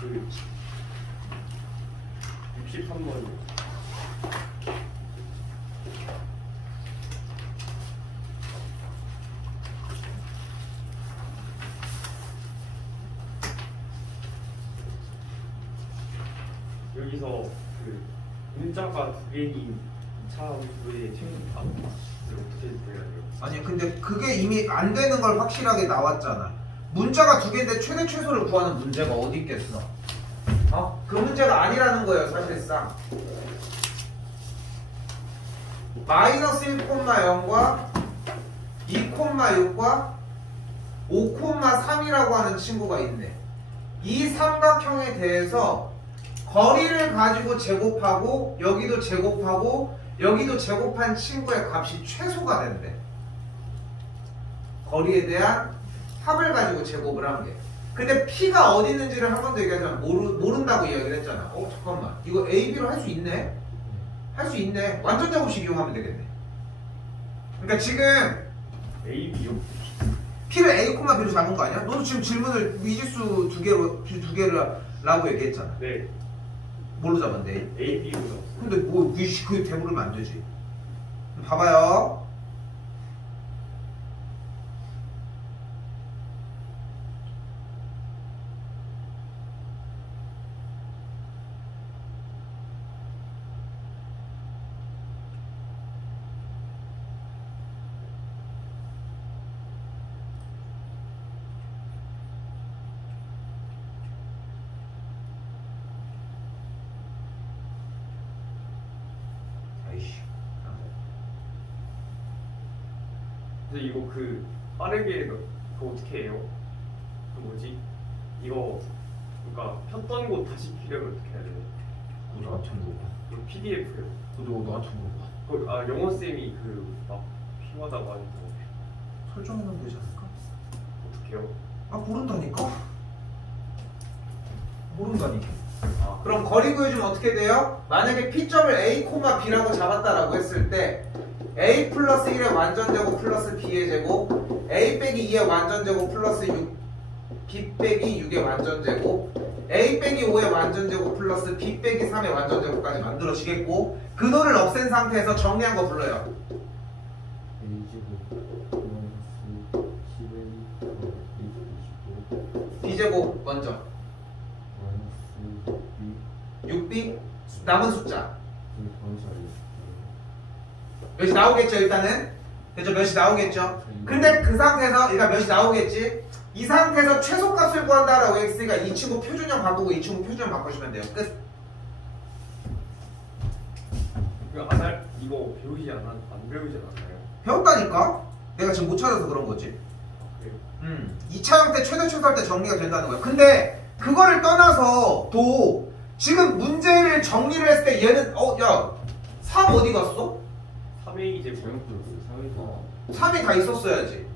그 63번이요. 여기서 그 문자가 두 개인 2차 함수의 최소값을 어떻게 돼야 돼요? 아니 근데 그게 이미 안 되는 걸 확실하게 나왔잖아. 문자가 두 개인데 최대 최소를 구하는 문제가 어디 있겠어? 그 문제가 아니라는 거예요 사실상. 마이너스 1,0과 2,6과 5,3이라고 하는 친구가 있네. 이 삼각형에 대해서 거리를 가지고 제곱하고 여기도 제곱하고 여기도 제곱한 친구의 값이 최소가 된대. 거리에 대한 합을 가지고 제곱을 한 게. 근데 P가 어디 있는지를 한 번 더 얘기하자면 모른다고 이야기를 했잖아. 잠깐만 이거 A, B로 할 수 있네? 할 수 있네. 완전 제곱식 이용하면 되겠네. 그러니까 지금 A, B요? P를 A, B로 잡은 거 아니야? 너도 지금 질문을 미지수 두 개라고 얘기했잖아. 네. 뭘로 잡았는데? A, B로 잡았어요. 근데 뭐 그게 대부르면 안 되지. 봐봐요. 근데 이거 그 빠르게 그거 어떻게 해요? 그 뭐지? 이거 그러니까 폈던 곳 다시 키려면 어떻게 해야 돼요? 그거 나한테 물어봐. 이거 PDF요. 그거 나한테 물어봐. 영어 쌤이 그 막 필요하다고 하니까 설정하면 되지 않을까? 어떻게요? 모른다니까? 모른다니까. 그럼 거리 구해주면 어떻게 돼요? 만약에 P점을 A, B라고 잡았다라고 했을 때 A 플러스 1의 완전제곱 플러스 B의 제곱 A 빼기 2의 완전제곱 플러스 6 B 빼기 6의 완전제곱 A 빼기 5의 완전제곱 플러스 B 빼기 3의 완전제곱까지 만들어지겠고 근호를 없앤 상태에서 정리한 거 불러요. B제곱 먼저 6B 남은 숫자 몇이 나오겠죠 일단은. 그죠? 몇이 나오겠죠. 근데 그 상태에서 일단 몇이 나오겠지. 이 상태에서 최소값을 구한다라고 했으니까 이 친구 표준형 바꾸고 이 친구 표준형 바꾸시면 돼요. 끝. 이거 배우지 안 배우지 않았나요? 배웠다니까? 내가 지금 못 찾아서 그런 거지. 그래요? 2차형 때 최대 최소할 때 정리가 된다는 거야. 근데 그거를 떠나서 또 지금 문제를 정리를 했을 때 얘는 야 3 어디 갔어? 3A 이제 잘못 들었어요. 3이 다 있었어야지.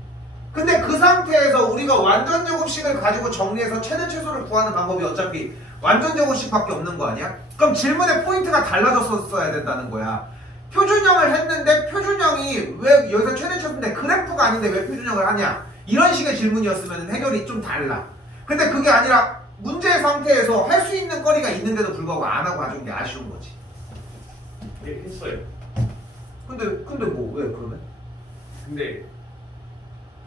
근데 그 상태에서 우리가 완전제곱식을 가지고 정리해서 최대 최소를 구하는 방법이 어차피 완전제곱식밖에 없는 거 아니야? 그럼 질문의 포인트가 달라졌었어야 된다는 거야. 표준형을 했는데 표준형이 왜 여기서 최대 최소인데 그래프가 아닌데 왜 표준형을 하냐? 이런 식의 질문이었으면 해결이 좀 달라. 근데 그게 아니라 문제의 상태에서 할 수 있는 거리가 있는데도 불구하고 안 하고 가져온 게 아쉬운 거지. 네, 했어요. 근데 뭐 왜 그러면? 근데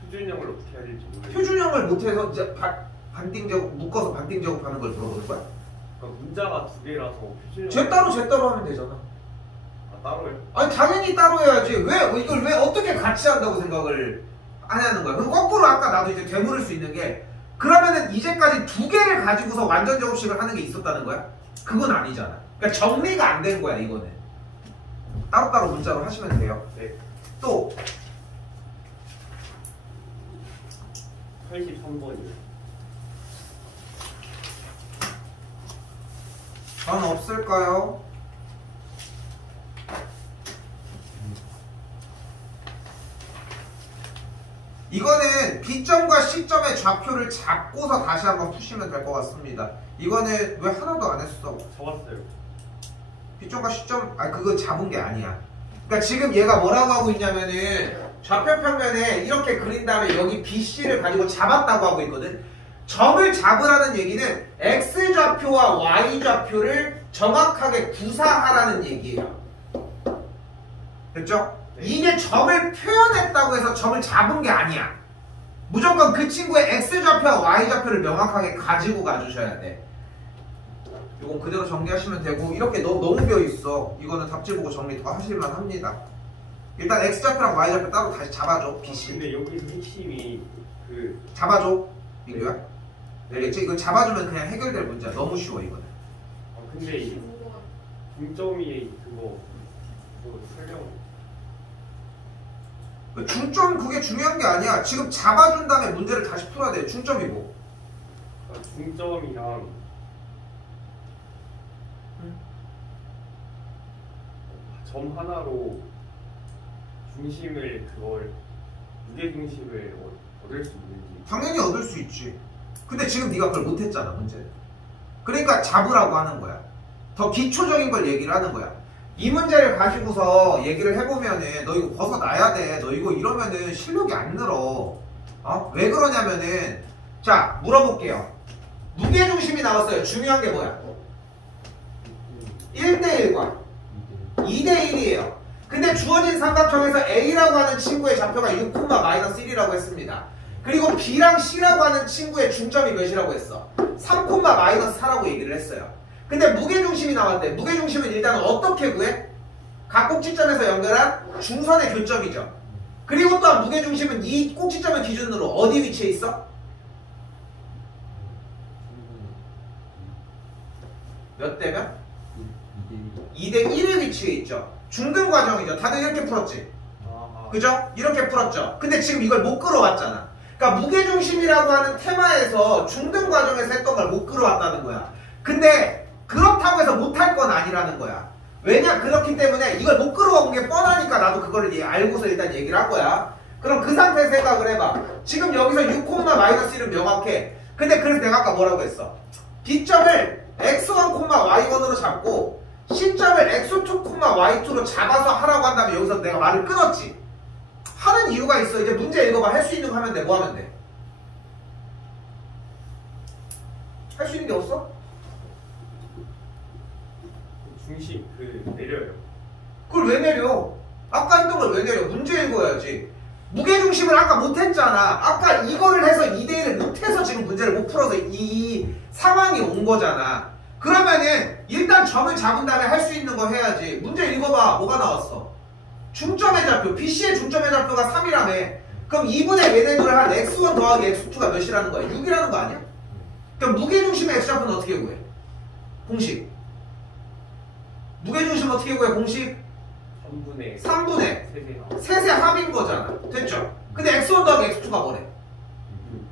표준형을 어떻게 해야 될지 모르겠어요. 표준형을 못해서 이제 반띵제곱 묶어서 반띵제곱하는 걸 물어보는 거야? 그러니까 문자가 두 개라서 표준형. 쟤 따로 하면 되잖아. 따로요? 아니 당연히 따로 해야지. 왜 이걸 왜 어떻게 같이 한다고 생각을 하냐는 거야. 그럼 거꾸로 아까 나도 이제 되물을 수 있는 게 그러면은 이제까지 두 개를 가지고서 완전 제곱식을 하는 게 있었다는 거야? 그건 아니잖아. 그러니까 정리가 안 된 거야 이거는. 따로따로 문자로 하시면 돼요. 네. 또 83번이요. 전 없을까요? 이거는 B점과 C점의 좌표를 잡고서 다시 한번 푸시면 될 것 같습니다. 이거는 왜 하나도 안 했어? 잡았어요. B점과 C점, 그거 잡은 게 아니야. 그러니까 지금 얘가 뭐라고 하고 있냐면은 좌표 평면에 이렇게 그린 다음에 여기 BC를 가지고 잡았다고 하고 있거든. 점을 잡으라는 얘기는 x좌표와 y좌표를 정확하게 구사하라는 얘기예요. 됐죠? 네. 이게 점을 표현했다고 해서 점을 잡은 게 아니야. 무조건 그 친구의 x좌표와 y좌표를 명확하게 가지고 가주셔야 돼. 이건 그대로 정리하시면 되고, 이렇게 너무 비어있어. 이거는 답지 보고 정리 더 하실만 합니다. 일단 x좌표랑 y좌표 따로 다시 잡아줘. BC 근데 여기서 핵심이 그 잡아줘. 민규야. 알겠지? 이거 잡아주면 그냥 해결될 문제야. 너무 쉬워 이거는. 근데 이 중점이 그거 설명 중점 그게 중요한 게 아니야. 지금 잡아준 다음에 문제를 다시 풀어야 돼. 중점이고. 중점이랑 점 하나로 중심을 그걸 무게 중심을 얻을 수 있는지. 당연히 얻을 수 있지. 근데 지금 네가 그걸 못했잖아 문제는. 그러니까 잡으라고 하는 거야. 더 기초적인 걸 얘기를 하는 거야. 이 문제를 가지고서 얘기를 해보면은 너 이거 벗어나야 돼. 너 이거 이러면은 실력이 안 늘어. 왜 그러냐면은 자 물어볼게요. 무게중심이 나왔어요. 중요한 게 뭐야? 1대1과 2대1이에요. 근데 주어진 삼각형에서 A라고 하는 친구의 좌표가 6,-1이라고 했습니다. 그리고 B랑 C라고 하는 친구의 중점이 몇이라고 했어? 3,-4라고 얘기를 했어요. 근데 무게중심이 나왔대. 무게중심은 일단 어떻게 구해? 각 꼭지점에서 연결한 중선의 교점이죠. 그리고 또한 무게중심은 이 꼭지점을 기준으로 어디 위치해 있어? 몇 대면? 2대1의 위치에 있죠. 중등 과정이죠. 다들 이렇게 풀었지? 그죠? 이렇게 풀었죠. 근데 지금 이걸 못 끌어왔잖아. 그러니까 무게중심이라고 하는 테마에서 중등 과정에서 했던 걸 못 끌어왔다는 거야. 근데 그렇다고 해서 못할 건 아니라는 거야. 왜냐? 그렇기 때문에 이걸 못 끌어온 게 뻔하니까 나도 그거를 알고서 일단 얘기를 한 거야. 그럼 그 상태에서 생각을 해봐. 지금 여기서 6,-1은 명확해. 근데 그래서 내가 아까 뭐라고 했어? B점을 x1,y1으로 잡고 C점을 x2,y2로 잡아서 하라고 한다면 여기서 내가 말을 끊었지. 하는 이유가 있어. 이제 문제 읽어봐. 할 수 있는 거 하면 돼. 뭐 하면 돼? 할 수 있는 게 없어? 중심 내려요. 그걸 왜 내려? 아까 했던 걸 왜 내려? 문제 읽어야지. 무게중심을 아까 못했잖아. 아까 이거를 해서 2대1을 못해서 지금 문제를 못 풀어서 이 상황이 온 거잖아. 그러면은 일단 점을 잡은 다음에 할 수 있는 거 해야지. 문제 읽어봐. 뭐가 나왔어? 중점의 좌표. BC의 중점의 좌표가 3이라며. 그럼 2분의 얘네들을 한 x1 더하기 x2가 몇이라는 거야? 6이라는 거 아니야? 그럼 무게중심의 x좌표는 어떻게 구해? 공식. 무게중심 어떻게 구해? 공식? 3분의 셋의 합인 거잖아. 됐죠? 근데 x1 더하기 x2가 뭐래?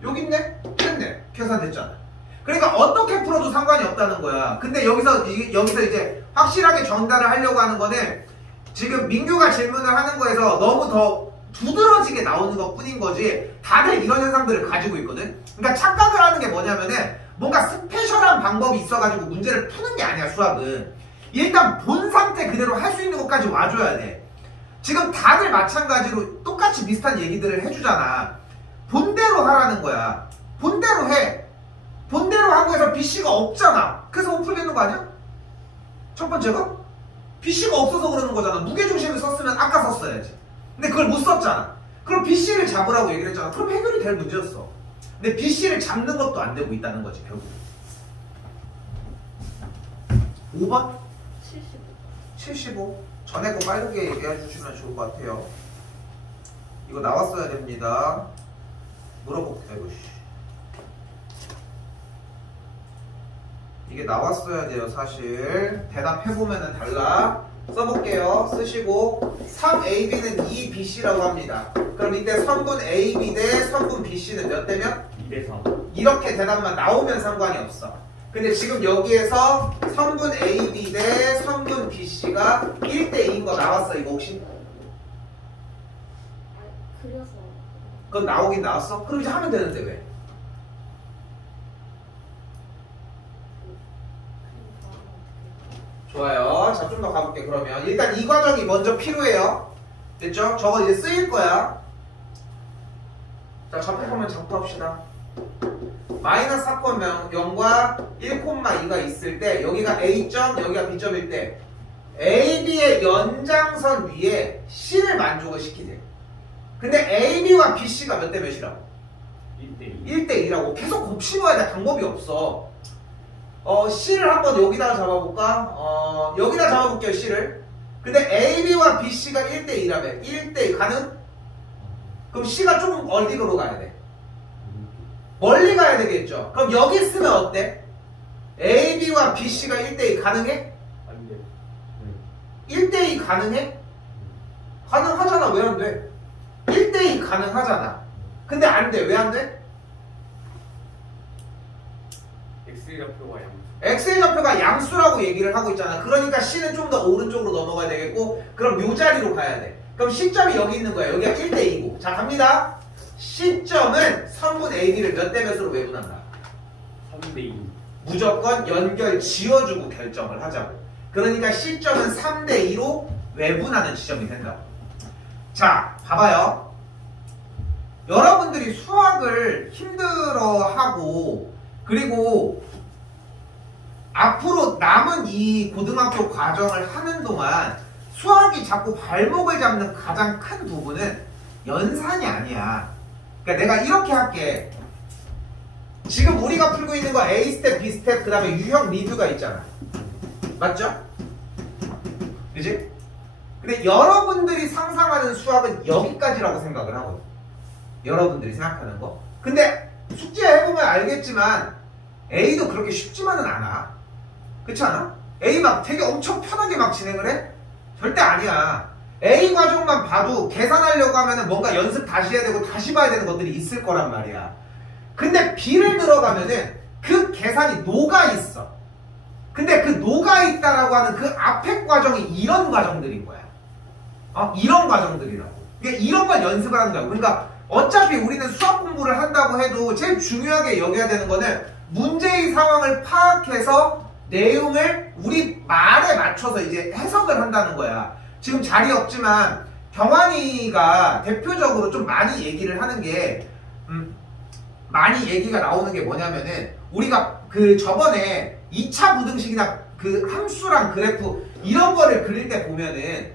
여기 있네? 됐네. 계산됐잖아. 그러니까 어떻게 풀어도 상관이 없다는 거야. 근데 여기서 이제 확실하게 전달을 하려고 하는 거는 지금 민규가 질문을 하는 거에서 너무 더 두드러지게 나오는 것 뿐인 거지. 다들 이런 현상들을 가지고 있거든. 그러니까 착각을 하는 게 뭐냐면은 뭔가 스페셜한 방법이 있어가지고 문제를 푸는 게 아니야. 수학은 일단 본 상태 그대로 할 수 있는 것까지 와줘야 돼. 지금 다들 마찬가지로 똑같이 비슷한 얘기들을 해주잖아. 본대로 하라는 거야. 본대로 해. 본대로 한 거에서 BC가 없잖아. 그래서 못 풀겠는 거 아니야? 첫 번째가 BC가 없어서 그러는 거잖아. 무게중심을 썼으면 아까 썼어야지. 근데 그걸 못 썼잖아. 그럼 BC를 잡으라고 얘기를 했잖아. 그럼 해결이 될 문제였어. 근데 BC를 잡는 것도 안 되고 있다는 거지 결국. 5번? 75. 전에 거 빠르게 얘기해 주시면 좋을 것 같아요. 이거 나왔어야 됩니다. 물어볼게요. 이게 나왔어야 돼요. 사실 대답해보면은 달라. 써볼게요. 쓰시고 3AB는 2BC라고 합니다. 그럼 이때 선분 AB 대 선분 BC는 몇 대면? 2대3. 이렇게 대답만 나오면 상관이 없어. 근데 지금 여기에서 선분 AB 대 선분 BC가 1대2인 거 나왔어. 이거 혹시? 그려서. 그건 나오긴 나왔어? 그럼 이제 하면 되는데 왜? 좋아요. 자, 좀 더 가볼게. 그러면 일단 이 과정이 먼저 필요해요. 됐죠? 저거 이제 쓰일 거야. 자, 접해 보면 작업합시다. 마이너스 4,0과 1,2가 있을 때 여기가 A점 여기가 B점일 때 AB의 연장선 위에 C를 만족을 시키재. 근데 AB와 BC가 몇 대 몇이라고? 1대2. 1대2라고. 계속 곱씹어야 돼. 방법이 없어. C를 한번 여기다가 잡아볼까? 여기다 잡아볼게요, C를. 근데 AB와 BC가 1대2라며. 1대2 가능? 그럼 C가 조금 어디로 가야 돼? 멀리 가야 되겠죠. 그럼 여기 쓰면 어때? AB와 BC가 1대2 가능해? 안 돼. 1대2 가능해? 가능하잖아. 왜 안 돼? 1대2 가능하잖아. 근데 안 돼. 왜 안 돼? X의 좌표가 양수. X의 좌표가 양수라고 얘기를 하고 있잖아. 그러니까 C는 좀 더 오른쪽으로 넘어가야 되겠고 그럼 요 자리로 가야 돼. 그럼 C점이 여기 있는 거야. 여기가 1대2고. 자, 갑니다. C점은 선분 AB를 몇 대 몇으로 외분한다? 3대2. 무조건 연결 지어주고 결정을 하자고. 그러니까 C점은 3대2로 외분하는 지점이 된다고. 자, 봐봐요. 여러분들이 수학을 힘들어하고 그리고 앞으로 남은 이 고등학교 과정을 하는 동안 수학이 자꾸 발목을 잡는 가장 큰 부분은 연산이 아니야. 그러니까 내가 이렇게 할게. 지금 우리가 풀고 있는 거 A 스텝, B 스텝, 그 다음에 유형 리뷰가 있잖아. 맞죠? 그지? 근데 여러분들이 상상하는 수학은 여기까지라고 생각을 하거든. 여러분들이 생각하는 거. 근데 숙제 해보면 알겠지만 A도 그렇게 쉽지만은 않아. 그렇지 않아? A 막 되게 엄청 편하게 막 진행을 해? 절대 아니야. A 과정만 봐도 계산하려고 하면은 뭔가 연습 다시 해야 되고 다시 봐야 되는 것들이 있을 거란 말이야. 근데 B를 들어가면은 그 계산이 녹아있어. 근데 그 녹아있다라고 하는 그 앞에 과정이 이런 과정들인 거야. 이런 과정들이라고. 그러니까 이런 걸 연습을 하는 거야. 그러니까 어차피 우리는 수학 공부를 한다고 해도 제일 중요하게 여겨야 되는 거는 문제의 상황을 파악해서 내용을 우리 말에 맞춰서 이제 해석을 한다는 거야. 지금 자리 없지만 경환이가 대표적으로 좀 많이 얘기를 하는 게 많이 얘기가 나오는 게 뭐냐면은 우리가 그 저번에 2차 부등식이나 그 함수랑 그래프 이런 거를 그릴 때 보면은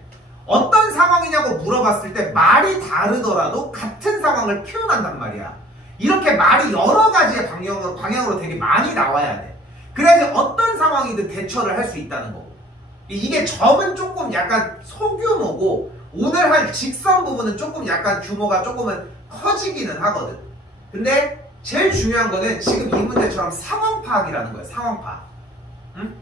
어떤 상황이냐고 물어봤을 때 말이 다르더라도 같은 상황을 표현한단 말이야. 이렇게 말이 여러 가지의 방향으로 되게 많이 나와야 돼. 그래야지 어떤 상황이든 대처를 할 수 있다는 거고. 이게 점은 조금 약간 소규모고 오늘 할 직선 부분은 조금 약간 규모가 조금은 커지기는 하거든. 근데 제일 중요한 거는 지금 이 문제처럼 상황 파악이라는 거예요. 상황 파악. 응?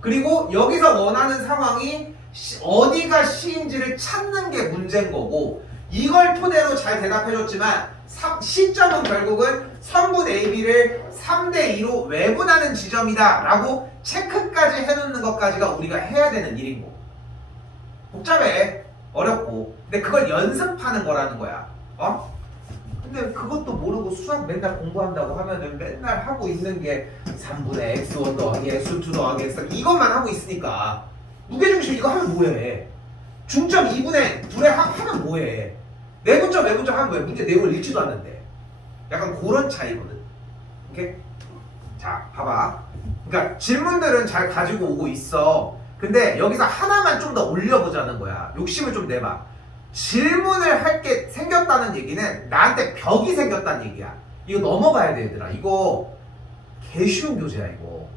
그리고 여기서 원하는 상황이 어디가 C인지를 찾는 게 문제인 거고 이걸 토대로 잘 대답해줬지만 C점은 결국은 선분 AB를 3대2로 외분하는 지점이다 라고 체크까지 해놓는 것까지가 우리가 해야 되는 일인 거고. 복잡해. 어렵고. 근데 그걸 연습하는 거라는 거야. 근데 그것도 모르고 수학 맨날 공부한다고 하면은 맨날 하고 있는 게 3분의 x1 더하기 x2 더하기 x3 이것만 하고 있으니까 무게중심 이거 하면 뭐해. 중점 2분의 2의 합 하면 뭐해. 내분점 외분점 하면 뭐해. 문제 내용을 읽지도 않는데. 약간 그런 차이거든. 오케이? 자, 봐봐. 그러니까 질문들은 잘 가지고 오고 있어. 근데 여기서 하나만 좀 더 올려보자는 거야. 욕심을 좀 내봐. 질문을 할 게 생겼다는 얘기는 나한테 벽이 생겼다는 얘기야. 이거 넘어가야 돼, 얘들아. 이거 개 쉬운 교재야, 이거.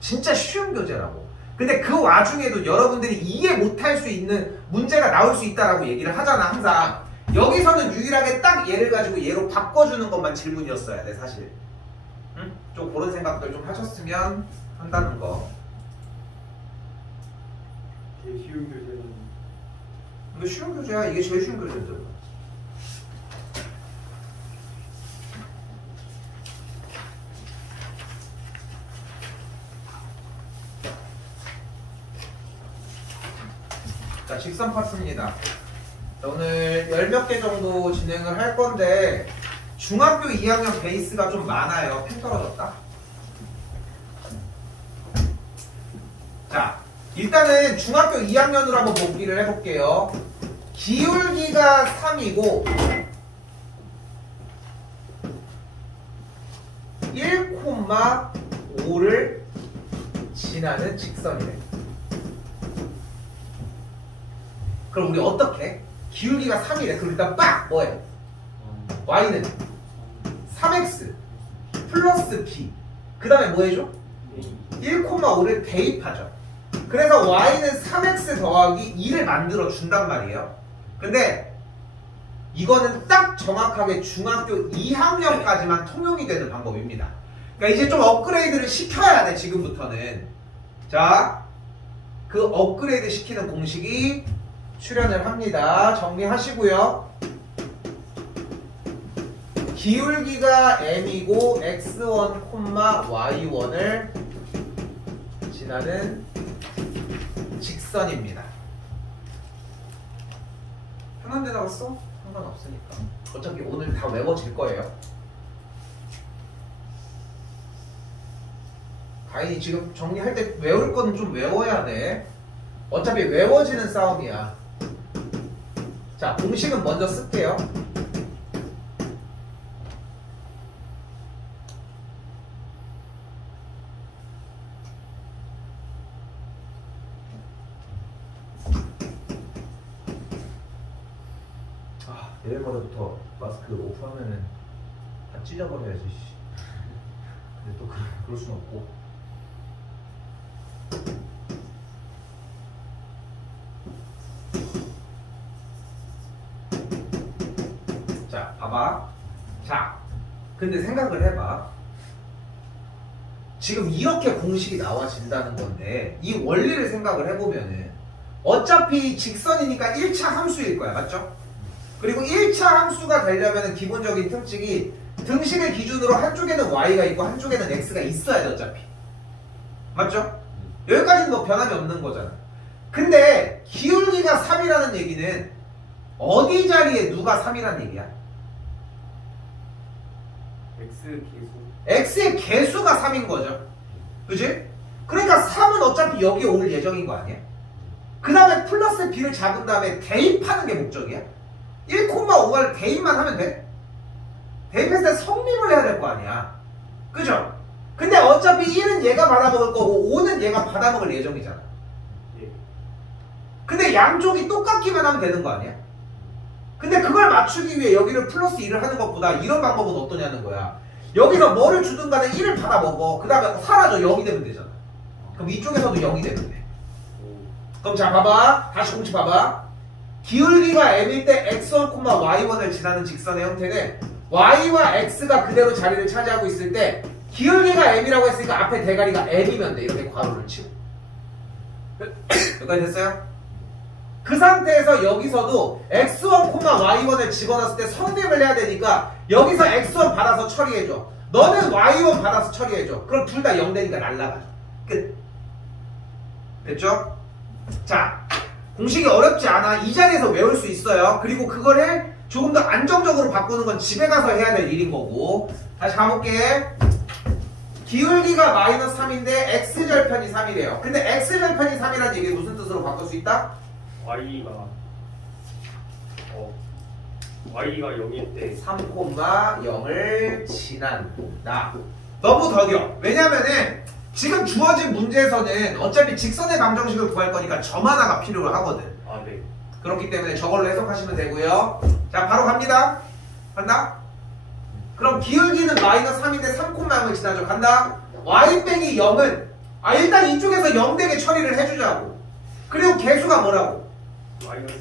진짜 쉬운 교재라고. 근데 그 와중에도 여러분들이 이해 못할 수 있는 문제가 나올 수 있다라고 얘기를 하잖아, 항상. 여기서는 유일하게 딱 얘를 가지고 얘로 바꿔주는 것만 질문이었어야 돼, 사실. 응? 좀 그런 생각들 좀 하셨으면 한다는 거. 되게 쉬운 교재는 이거 쉬운 교재야. 이게 제일 쉬운 교재인데. 자, 직선 파트입니다. 오늘 10몇 개 정도 진행을 할 건데 중학교 2학년 베이스가 좀 많아요. 펜 떨어졌다. 자, 일단은 중학교 2학년으로 한번 보기를 해볼게요. 기울기가 3이고 1,5를 지나는 직선이래. 그럼 우리 어떻게? 기울기가 3이래. 그럼 일단 빡! 뭐해? y는 3x 플러스 b. 그 다음에 뭐 해줘? 1,5를 대입하죠. 그래서 y는 3x 더하기 2를 만들어 준단 말이에요. 근데 이거는 딱 정확하게 중학교 2학년까지만 통용이 되는 방법입니다. 그러니까 이제 좀 업그레이드를 시켜야 돼, 지금부터는. 자, 그 업그레이드 시키는 공식이 출현을 합니다. 정리하시고요. 기울기가 m이고 x1, y1을 지나는 직선입니다. 편한 데 나왔어? 상관없으니까. 어차피 오늘 다 외워질 거예요. 가인이 지금 정리할 때 외울 거는 좀 외워야 돼. 어차피 외워지는 싸움이야. 자, 공식은 먼저 쓸게요. 내일 모레부터 마스크 오프하면은 다 찢어버려야지. 근데 또 그럴 순 없고. 자, 봐봐. 자, 근데 생각을 해봐. 지금 이렇게 공식이 나와진다는 건데 이 원리를 생각을 해보면은 어차피 직선이니까 1차 함수일 거야. 맞죠? 그리고 1차 함수가 되려면 기본적인 특징이 등식을 기준으로 한쪽에는 y가 있고 한쪽에는 x가 있어야 돼, 어차피. 맞죠? 여기까지는 뭐 변함이 없는 거잖아. 근데 기울기가 3이라는 얘기는 어디 자리에 누가 3이라는 얘기야? x 계수. x의 개수가 3인 거죠. 그지? 그러니까 3은 어차피 여기에 올 예정인 거 아니야? 그 다음에 플러스 b를 잡은 다음에 대입하는 게 목적이야? 1,5를 대입만 하면 돼? 대입했을 때 성립을 해야 될 거 아니야. 그죠? 근데 어차피 1은 얘가 받아먹을 거고 5는 얘가 받아먹을 예정이잖아. 예. 근데 양쪽이 똑같기만 하면 되는 거 아니야? 근데 그걸 맞추기 위해 여기를 플러스 1을 하는 것보다 이런 방법은 어떠냐는 거야. 여기서 뭐를 주든 간에 1을 받아먹어. 그 다음에 사라져. 0이 되면 되잖아. 그럼 이쪽에서도 0이 되면 돼. 그럼 자, 봐봐. 다시 공식 봐봐. 기울기가 m일 때 x1, y1을 지나는 직선의 형태는 y와 x가 그대로 자리를 차지하고 있을 때 기울기가 m이라고 했으니까 앞에 대가리가 m이면 돼. 이렇게 괄호를 치고. 여기까지 됐어요? 그 상태에서 여기서도 x1, y1을 집어넣었을 때 성립을 해야 되니까 여기서 x1 받아서 처리해줘. 너는 y1 받아서 처리해줘. 그럼 둘 다 0 되니까 날라가죠. 끝. 됐죠? 자, 공식이 어렵지 않아. 이 자리에서 외울 수 있어요. 그리고 그거를 조금 더 안정적으로 바꾸는 건 집에 가서 해야 될 일인 거고. 다시 가볼게. 기울기가 마이너스 3인데 x절편이 3이래요. 근데 x절편이 3이라는 얘기 무슨 뜻으로 바꿀 수 있다? y가 0일 때 3,0을 지난다. 너무 더뎌. 왜냐면은 지금 주어진 문제에서는 어차피 직선의 방정식을 구할 거니까 점 하나가 필요로 하거든. 아, 네. 그렇기 때문에 저걸로 해석하시면 되고요. 자, 바로 갑니다. 간다. 그럼 기울기는 마이너스 3인데 3,0을 지나죠. 간다. y 빼기 0은 일단 이쪽에서 0 되게 처리를 해주자고. 그리고 개수가 뭐라고? 마이너스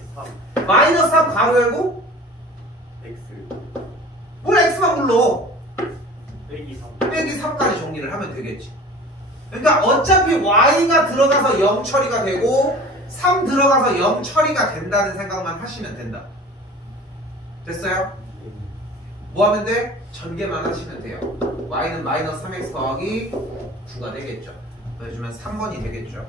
3 마이너스 3 가로 열고 x 뭘 x만 불러. 빼기 3 빼기 3까지 정리를 하면 되겠지. 그러니까 어차피 y가 들어가서 0 처리가 되고 3 들어가서 0 처리가 된다는 생각만 하시면 된다. 됐어요? 뭐 하면 돼? 전개만 하시면 돼요. y는 마이너스 3x 더하기 9가 되겠죠. 더해주면 3번이 되겠죠.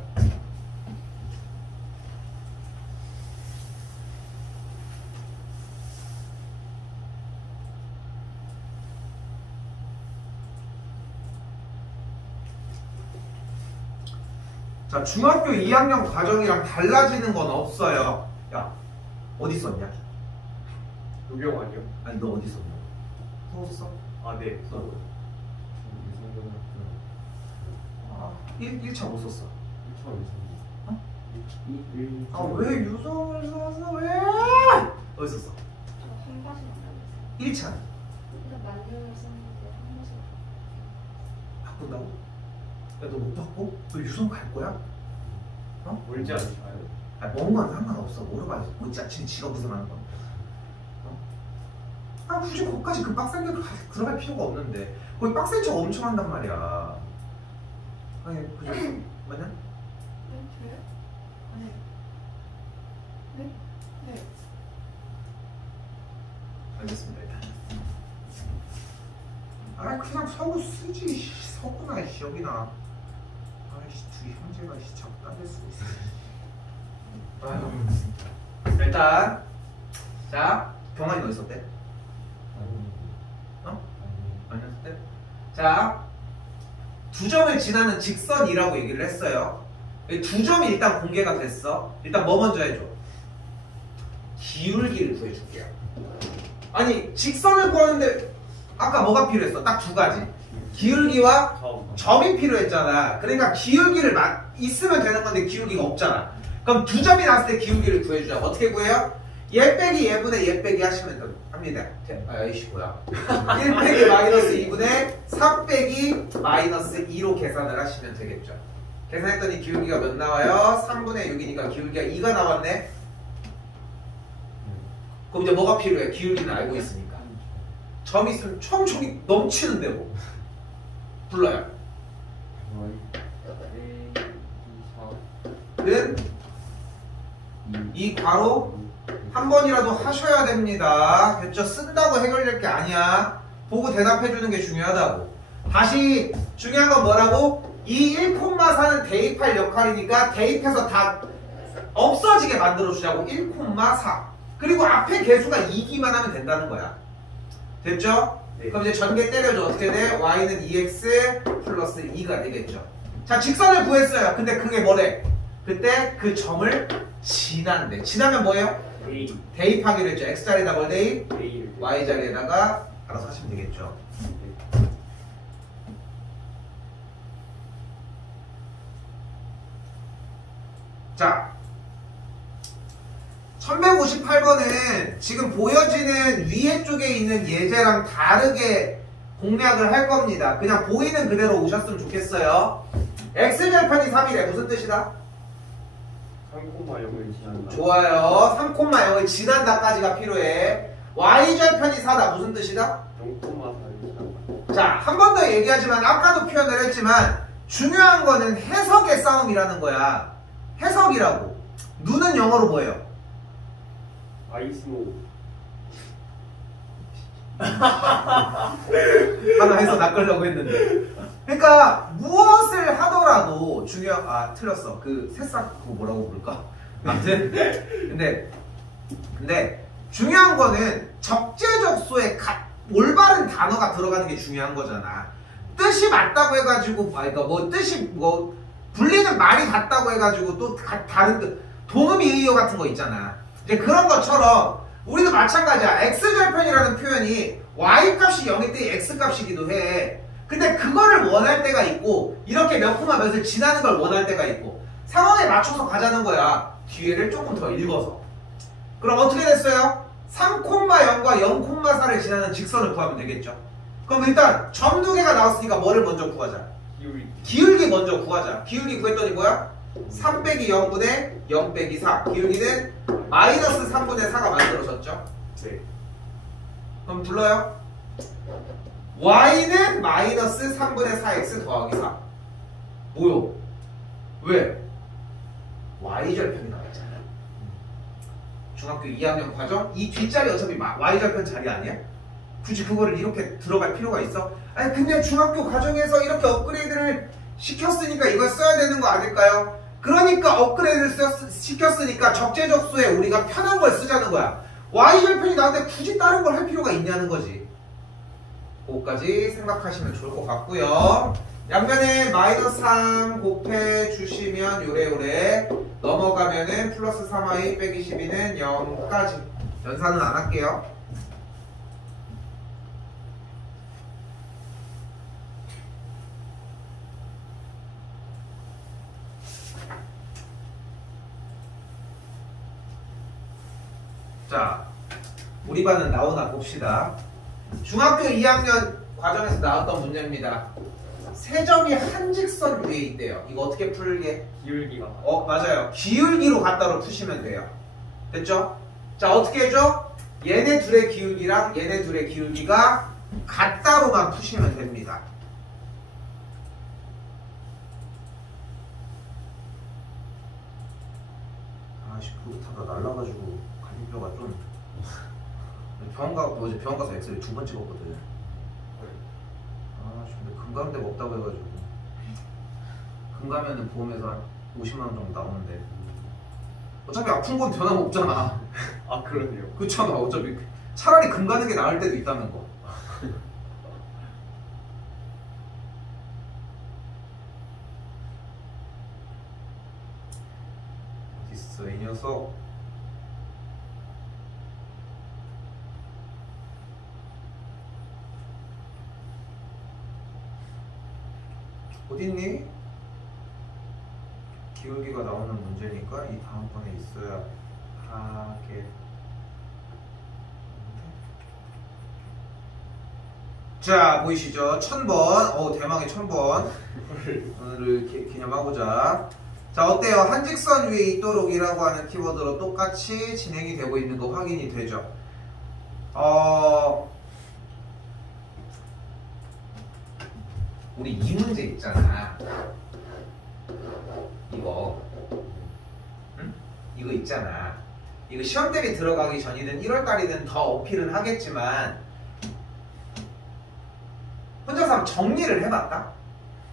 자, 중학교 2학년 과정이랑 달라지는 건 없어요. 야, 어디 썼냐? 요경 아니요? 아니, 너 어디 썼냐? 서울 써? 아, 네. 써. 1차 못 썼어. 1차 유성기. 어? 1. 아 왜 유성을 써서 왜? 어디 썼어? 저한 가지 만들었어요. 1차 일단 만들어 썼는데 한 가지. 바꾼다고? 야 너 못 바꿔? 너 유성 갈 거야? 어? 멀지 않으셔요? 아, 먼 건 상관없어. 물어봐야지. 뭐 자칭 지가 무슨 하는 거. 어? 아, 굳이 거기까지 그 빡센 데 들어갈 필요가 없는데. 거기 빡센 척 엄청 한단 말이야. 아니, 그죠? 맞냐? 네, 저요? 아니. 네? 네. 알겠습니다, 일단. 아, 그냥 서구 쓰지. 씨. 서구나, 씨, 여기나. 아이씨, 두 형제가 씨, 자꾸 딴데 쓰고 있어. 아유, 일단. 자, 경환이 어디 있었대? 어? 아니었을 때? 자, 두 점을 지나는 직선이라고 얘기를 했어요. 두 점이 일단 공개가 됐어. 일단 뭐 먼저 해줘? 기울기를 구해줄게요. 아니, 직선을 구하는데 아까 뭐가 필요했어? 딱 두 가지. 기울기와 점이 필요했잖아. 그러니까 기울기를 있으면 되는 건데 기울기가 없잖아. 그럼 두 점이 나왔을 때 기울기를 구해주자. 어떻게 구해요? 얘 빼기 얘분의 얘 빼기 하시면 합니다. 아이씨 뭐야. 1 빼기 마이너스 2분의 3 빼기 마이너스 2로 계산을 하시면 되겠죠. 계산했더니 기울기가 몇 나와요? 3분의 6이니까 기울기가 2가 나왔네. 그럼 이제 뭐가 필요해? 기울기는 알고 있으니까. 점이 있으면 총총이 넘치는데 뭐. 불러요. 는 이 괄호 한 번이라도 하셔야 됩니다. 됐죠? 쓴다고 해결될 게 아니야. 보고 대답해주는 게 중요하다고. 다시 중요한 건 뭐라고? 이 1,4는 대입할 역할이니까 대입해서 다 없어지게 만들어주자고. 1,4 그리고 앞에 개수가 2기만 하면 된다는 거야. 됐죠? 네. 그럼 이제 전개 때려줘. 어떻게 돼? y는 2x 플러스 2가 되겠죠. 자, 직선을 구했어요. 근데 그게 뭐래? 그때 그 점을 지난대. 지나면 뭐예요? A. 대입하기로 했죠. x자리에다 뭘 대입? A를 y자리에다가 알아서 하시면 되겠죠. 자, 1158번은 지금 보여지는 위에 쪽에 있는 예제랑 다르게 공략을 할 겁니다. 그냥 보이는 그대로 오셨으면 좋겠어요. x절편이 3이래. 무슨 뜻이다? 3,0을 지난다. 좋아요. 3,0을 지난다까지가 필요해. y절편이 4다. 무슨 뜻이다? 0,4를 지난다. 자, 한 번 더 얘기하지만 아까도 표현을 했지만 중요한 거는 해석의 싸움이라는 거야. 해석이라고. 눈은 영어로 뭐예요? 아이스노. 하나 해서 낚으려고 했는데. 그러니까 무엇을 하더라도 틀렸어. 그 새싹 그거 뭐라고 부를까? 아무튼 근데 중요한 거는 적재적소에 올바른 단어가 들어가는 게 중요한 거잖아. 뜻이 맞다고 해가지고 그러니까 뭐 뜻이 뭐 불리는 말이 같다고 해가지고 또 다른 뜻 동음이 의어 같은 거 있잖아. 이제 그런 것처럼 우리도 마찬가지야. x절편이라는 표현이 y 값이 0일 때 x 값이기도 해. 근데 그거를 원할 때가 있고 이렇게 몇 콤마 몇을 지나는 걸 원할 때가 있고 상황에 맞춰서 가자는 거야. 뒤에를 조금 더 읽어서. 그럼 어떻게 됐어요? 3,0과 0,4를 지나는 직선을 구하면 되겠죠. 그럼 일단 점 두 개가 나왔으니까 뭐를 먼저 구하자? 기울기 먼저 구하자. 기울기 구했더니 뭐야? 3 빼기 0분의 0 빼기 4. 기울기는 마이너스 3분의 4가 만들어졌죠. 네. 그럼 불러요. y는 마이너스 3분의 4x 더하기 4. 뭐요? 왜? y절편이 나왔잖아. 중학교 2학년 과정? 이 뒷자리 어차피 y절편 자리 아니야? 굳이 그거를 이렇게 들어갈 필요가 있어? 아니 근데 중학교 과정에서 이렇게 업그레이드를 시켰으니까 이걸 써야 되는 거 아닐까요? 그러니까 업그레이드를 시켰으니까 적재적소에 우리가 편한 걸 쓰자는 거야. y절편이 나오는데 굳이 다른 걸 할 필요가 있냐는 거지. 그거까지 생각하시면 좋을 것 같고요. 양면에 마이너스 3 곱해 주시면 요래요래 넘어가면은 플러스 3y 빼기 12는 0까지. 연산은 안 할게요. 자, 우리 반은 나오나 봅시다. 중학교 2학년 과정에서 나왔던 문제입니다. 세 점이 한 직선 위에 있대요. 이거 어떻게 풀게? 기울기가 맞아요. 기울기로 갖다로 푸시면 돼요. 됐죠? 자, 어떻게 해줘? 얘네 둘의 기울기랑 얘네 둘의 기울기가 같다로만 푸시면 됩니다. 아씨, 그렇다가 날라가지고 갈비뼈가 좀 어제 병원 가서 엑스레이 2번 찍었거든. 아씨, 근데 금감대가 없다고 해가지고 금 가면은 보험에서 한 50만 원 정도 나오는데 어차피 아픈 건 변함 없잖아. 아 그러네요. 그렇잖아. 어차피 차라리 금 가는 게 나을 때도 있다는 거. 어딨어 이 녀석. 어딨니? 기울기가 나오는 문제니까 이 다음번에 있어야 하게. 자, 보이시죠? 1000번. 대망의 1000번. 오늘을 기념하고자. 자, 어때요? 한직선 위에 있도록이라고 하는 키워드로 똑같이 진행이 되고 있는 거 확인이 되죠? 우리 이 문제 있잖아. 이거 있잖아. 이거 시험 대비 들어가기 전이든 1월달이든 더 어필은 하겠지만 혼자서 한번 정리를 해봤다?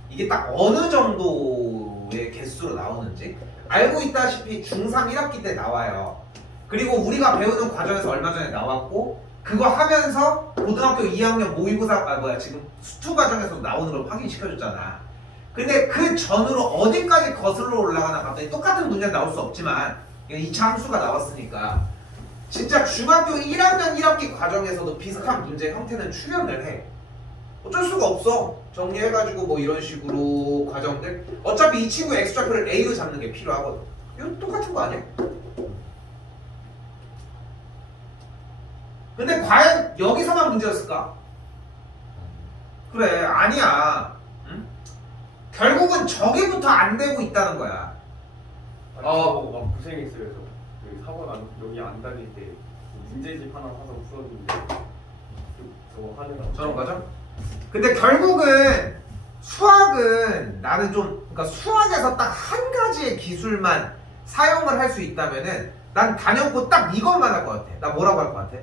이게 딱 어느 정도의 개수로 나오는지 알고 있다시피 중3 1학기 때 나와요. 그리고 우리가 배우는 과정에서 얼마 전에 나왔고 그거 하면서 고등학교 2학년 모의고사 지금 수투 과정에서 나오는 걸 확인시켜줬잖아. 근데 그 전으로 어디까지 거슬러 올라가나 봤더니 똑같은 문제 나올 수 없지만 2차 함수가 나왔으니까 진짜 중학교 1학년 1학기 과정에서도 비슷한 문제 형태는 출현을 해. 어쩔 수가 없어. 정리해가지고 뭐 이런 식으로 과정들. 어차피 이 친구의 X좌표를 A로 잡는 게 필요하거든. 이거 똑같은 거 아니야? 근데 과연 여기서만 문제였을까? 그래, 아니야. 응? 결국은 저기부터 안 되고 있다는 거야. 막 고생했어요. 저 사고 여기 안 다닐 때 문제집 하나 사서 풀었는데 저거 하느라 저런 과정? 근데 결국은 수학은 나는 좀 그러니까 수학에서 딱 한 가지의 기술만 사용을 할 수 있다면은 난 단연코 딱 이것만 할 것 같아. 나 뭐라고 할 것 같아?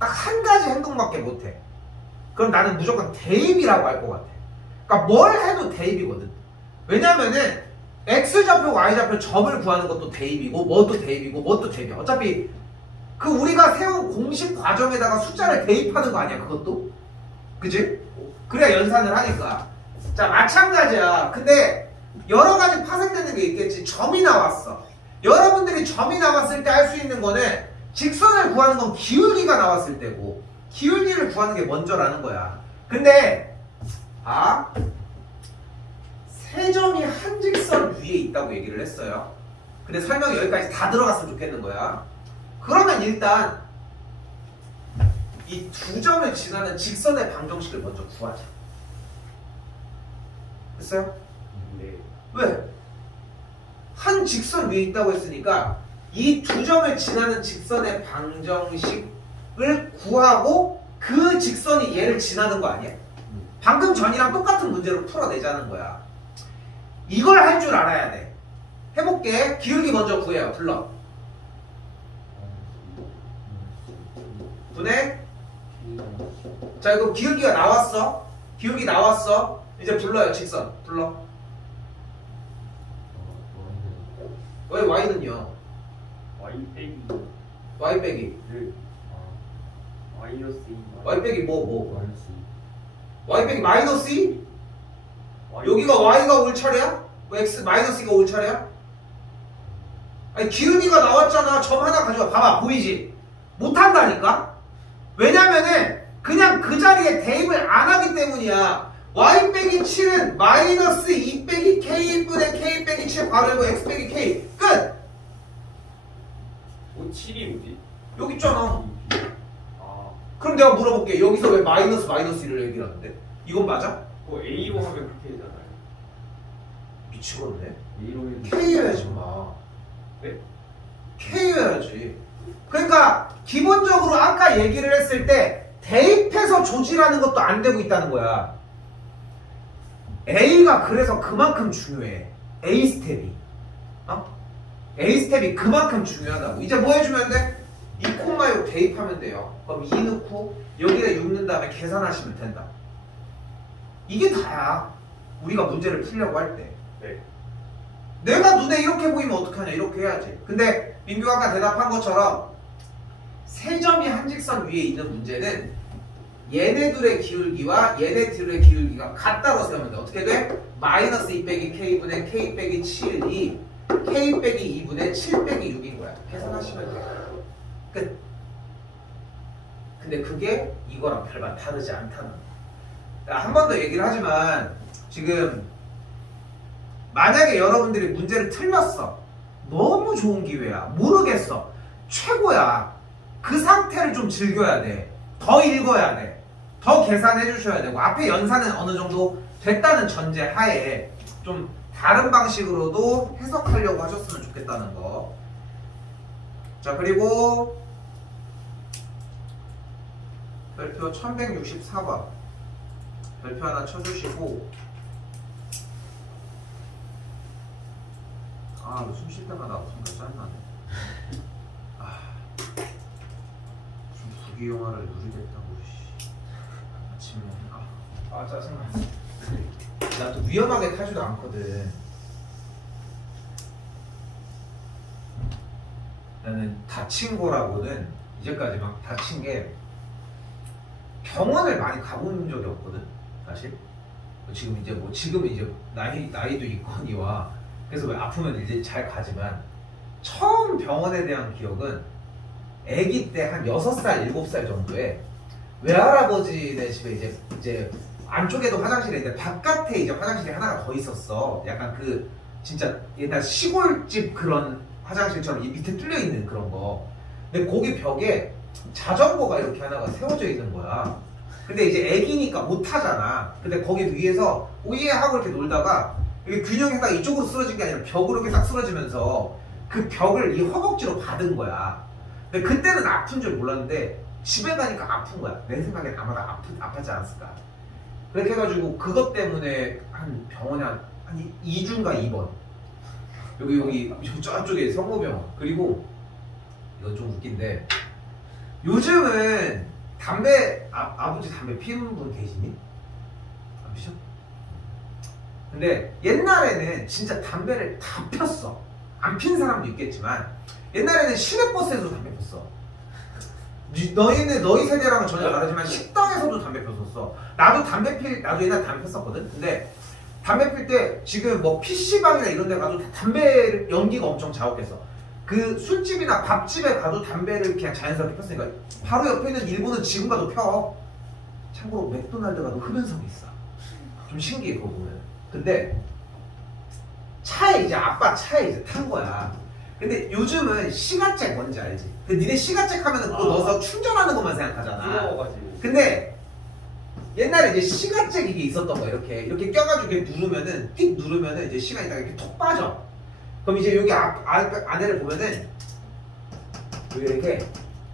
딱 한 가지 행동밖에 못해. 그럼 나는 무조건 대입이라고 할 것 같아. 그러니까 뭘 해도 대입이거든. 왜냐면은 X좌표, Y좌표 점을 구하는 것도 대입이고 뭐도 대입이고 뭐도 대입이야. 어차피 그 우리가 세운 공식 과정에다가 숫자를 대입하는 거 아니야 그것도? 그지? 그래야 연산을 하니까. 자, 마찬가지야. 근데 여러 가지 파생되는 게 있겠지. 점이 나왔어. 여러분들이 점이 나왔을 때 할 수 있는 거는 직선을 구하는 건 기울기가 나왔을 때고 기울기를 구하는 게 먼저라는 거야. 근데 세 점이 한 직선 위에 있다고 얘기를 했어요. 근데 설명이 여기까지 다 들어갔으면 좋겠는 거야. 그러면 일단 이 두 점을 지나는 직선의 방정식을 먼저 구하자. 됐어요? 네. 왜? 한 직선 위에 있다고 했으니까 이 두 점을 지나는 직선의 방정식을 구하고 그 직선이 얘를 지나는 거 아니야? 방금 전이랑 똑같은 문제로 풀어내자는 거야. 이걸 할 줄 알아야 돼. 해볼게. 기울기 먼저 구해요. 불러. 분해. 자, 이거 기울기가 나왔어. 기울기 나왔어. 이제 불러요. 직선. 불러. 왜 Y는요? Y 빼기 Y 빼기. 마이너스 2 Y 빼기 뭐? Y 빼기 마이너스 2? 여기가 Y가 올 차례야? X 마이너스 2가 올 차례야? 아니 기울기가 나왔잖아. 점 하나 가져와. 봐봐. 보이지? 못한다니까? 왜냐면은 그냥 그 자리에 대입을 안 하기 때문이야. Y 빼기 7은 마이너스 2 빼기 K분의 K 빼기 7 괄호이고 X 빼기 K 끝! 그럼 7이 뭐지? 여기 있잖아. 아, 그럼 내가 물어볼게. 여기서 왜 마이너스 1을 얘기를 하는데? 이건 맞아? 뭐 A로 하면 그렇게 되잖아요. 미치겠네. A로 해도 K여야지 마. 네? K여야지. 그러니까 기본적으로 아까 얘기를 했을 때 대입해서 조지라는 것도 안 되고 있다는 거야. A가 그래서 그만큼 중요해. A 스텝이. A 스텝이 그만큼 중요하다고. 이제 뭐 해주면 돼? 2,6 대입하면 돼요. 그럼 2 넣고 여기다 6 넣은 다음에 계산하시면 된다. 이게 다야. 우리가 문제를 풀려고 할 때. 네. 내가 눈에 이렇게 보이면 어떡하냐. 이렇게 해야지. 근데 민규가 아까 대답한 것처럼 세 점이 한 직선 위에 있는 문제는 얘네 둘의 기울기와 얘네 둘의 기울기가 같다고 세우면 돼. 어떻게 돼? 마이너스 2 빼기 K분의 K 빼기 7이 K 빼기 2분의 7 빼기 6인 거야. 계산하시면 돼. 끝. 근데 그게 이거랑 별반 다르지 않다는 거야. 한 번 더 얘기를 하지만 지금 만약에 여러분들이 문제를 틀렸어. 너무 좋은 기회야. 모르겠어. 최고야. 그 상태를 좀 즐겨야 돼. 더 읽어야 돼. 더 계산해 주셔야 되고 앞에 연산은 어느 정도 됐다는 전제 하에 좀 다른 방식으로도 해석하려고 하셨으면 좋겠다는 거. 자, 그리고 별표 1164번 별표 하나 쳐주시고 아, 숨 쉴 때마다 정말 짜증나네. 좀 부귀영화를 누리겠다고 아침에 짜증나. 나 또 위험하게 타지도 않거든. 나는 다친 거라고는 이제까지 막 다친 게 병원을 많이 가본 적이 없거든, 사실. 지금 이제 나이도 있거니와 그래서 왜 아프면 이제 잘 가지만 처음 병원에 대한 기억은 아기 때 한 6살, 7살 정도에 외할아버지네 집에 이제 안쪽에도 화장실이 있는데 바깥에 이제 화장실이 하나가 더 있었어. 약간 그 진짜 옛날 시골집 그런 화장실처럼 이 밑에 뚫려 있는 그런 거. 근데 거기 벽에 자전거가 이렇게 하나가 세워져 있는 거야. 근데 이제 애기니까 못 타잖아. 근데 거기 위에서 오예 하고 이렇게 놀다가 이게 균형이 딱 이쪽으로 쓰러진 게 아니라 벽으로 이렇게 딱 쓰러지면서 그 벽을 이 허벅지로 받은 거야. 근데 그때는 아픈 줄 몰랐는데 집에 가니까 아픈 거야. 내 생각엔 아마도 아팠지 않았을까. 그렇게 해가지고 그것 때문에 한 병원에 한 2주인가 2번. 여기 저쪽에 성모병원. 그리고 이건 좀 웃긴데 요즘은 담배 아버지 담배 피우는 분 계시니? 안 피셔? 근데 옛날에는 진짜 담배를 다 폈어. 안 핀 사람도 있겠지만 옛날에는 시내버스에서 담배 폈어. 너희 세대랑은 전혀 다르지만 식당에서도 담배 폈었어. 나도 옛날에 담배 폈었거든. 근데 담배 필 때 지금 뭐 PC방이나 이런 데 가도 담배 연기가 엄청 자욱했어. 그 술집이나 밥집에 가도 담배를 그냥 자연스럽게 폈으니까 바로 옆에 있는 일본은 지금 가도 펴. 참고로 맥도날드 가도 흡연성이 있어. 좀 신기해 그거 보면. 근데 아빠 차에 이제 탄 거야. 근데 요즘은 시가잭 뭔지 알지? 그 니네 시가잭 하면은 그거 넣어서 충전하는 것만 생각하잖아. 부러워가지고. 근데 옛날에 이제 시가잭 이게 있었던 거야. 이렇게 껴가지고 이렇게 누르면은 띡 누르면은 이제 시간이 딱 이렇게 톡 빠져. 그럼 이제 여기 안에를 보면은 이렇게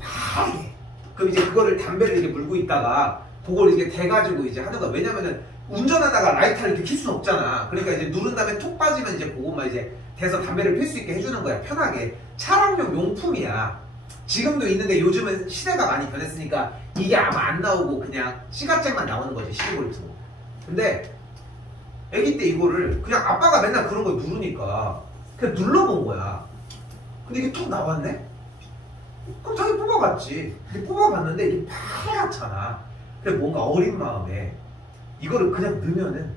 파게. 그럼 이제 그거를 담배를 이렇게 물고 있다가 그걸 이렇게 대가지고 이제 하는 거야. 왜냐면은 운전하다가 라이터를 이렇게 킬 수는 없잖아. 그러니까 이제 누른 다음에 톡 빠지면 이제 그것만 이제 대서 담배를 필 수 있게 해주는 거야. 편하게. 차량용 용품이야. 지금도 있는데 요즘은 시대가 많이 변했으니까 이게 아마 안 나오고 그냥 시가잭만 나오는 거지. 12V로. 근데 아기 때 이거를 그냥 아빠가 맨날 그런 걸 누르니까 그냥 눌러본 거야. 근데 이게 톡 나왔네? 그럼 당연히 뽑아봤지. 근데 뽑아봤는데 이게 파랗잖아. 그래 뭔가 어린 마음에 이거를 그냥 넣으면은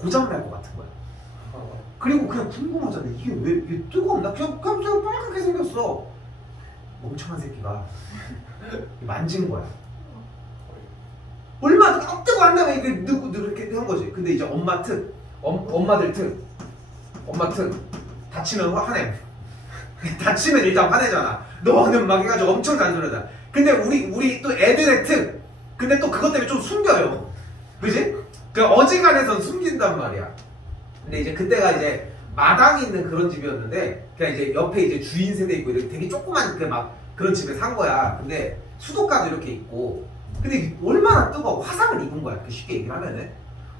고장날 것 같은 거야. 그리고 그냥 궁금하잖아. 이게 뜨거웠나? 그냥 빨갛게 생겼어. 멍청한 새끼가 만진 거야. 얼마나 뜨거운 다음에 이게 넣고 이렇게 한 거지. 근데 이제 엄마들 특 다치면 화내. 다치면 일단 화내잖아. 너는 막 해가지고 엄청 잔소리하다. 근데 우리 또 애들의 특. 근데 또 그것 때문에 좀 숨겨요. 그지? 그 어지간해선 숨긴단 말이야. 근데 이제 그때가 이제 마당이 있는 그런 집이었는데 그냥 이제 옆에 이제 주인 세대 있고 이렇게 되게 조그만 그 막 그런 집에 산 거야. 근데 수도가도 이렇게 있고. 근데 얼마나 뜨거워. 화상을 입은 거야. 그 쉽게 얘기를 하면은.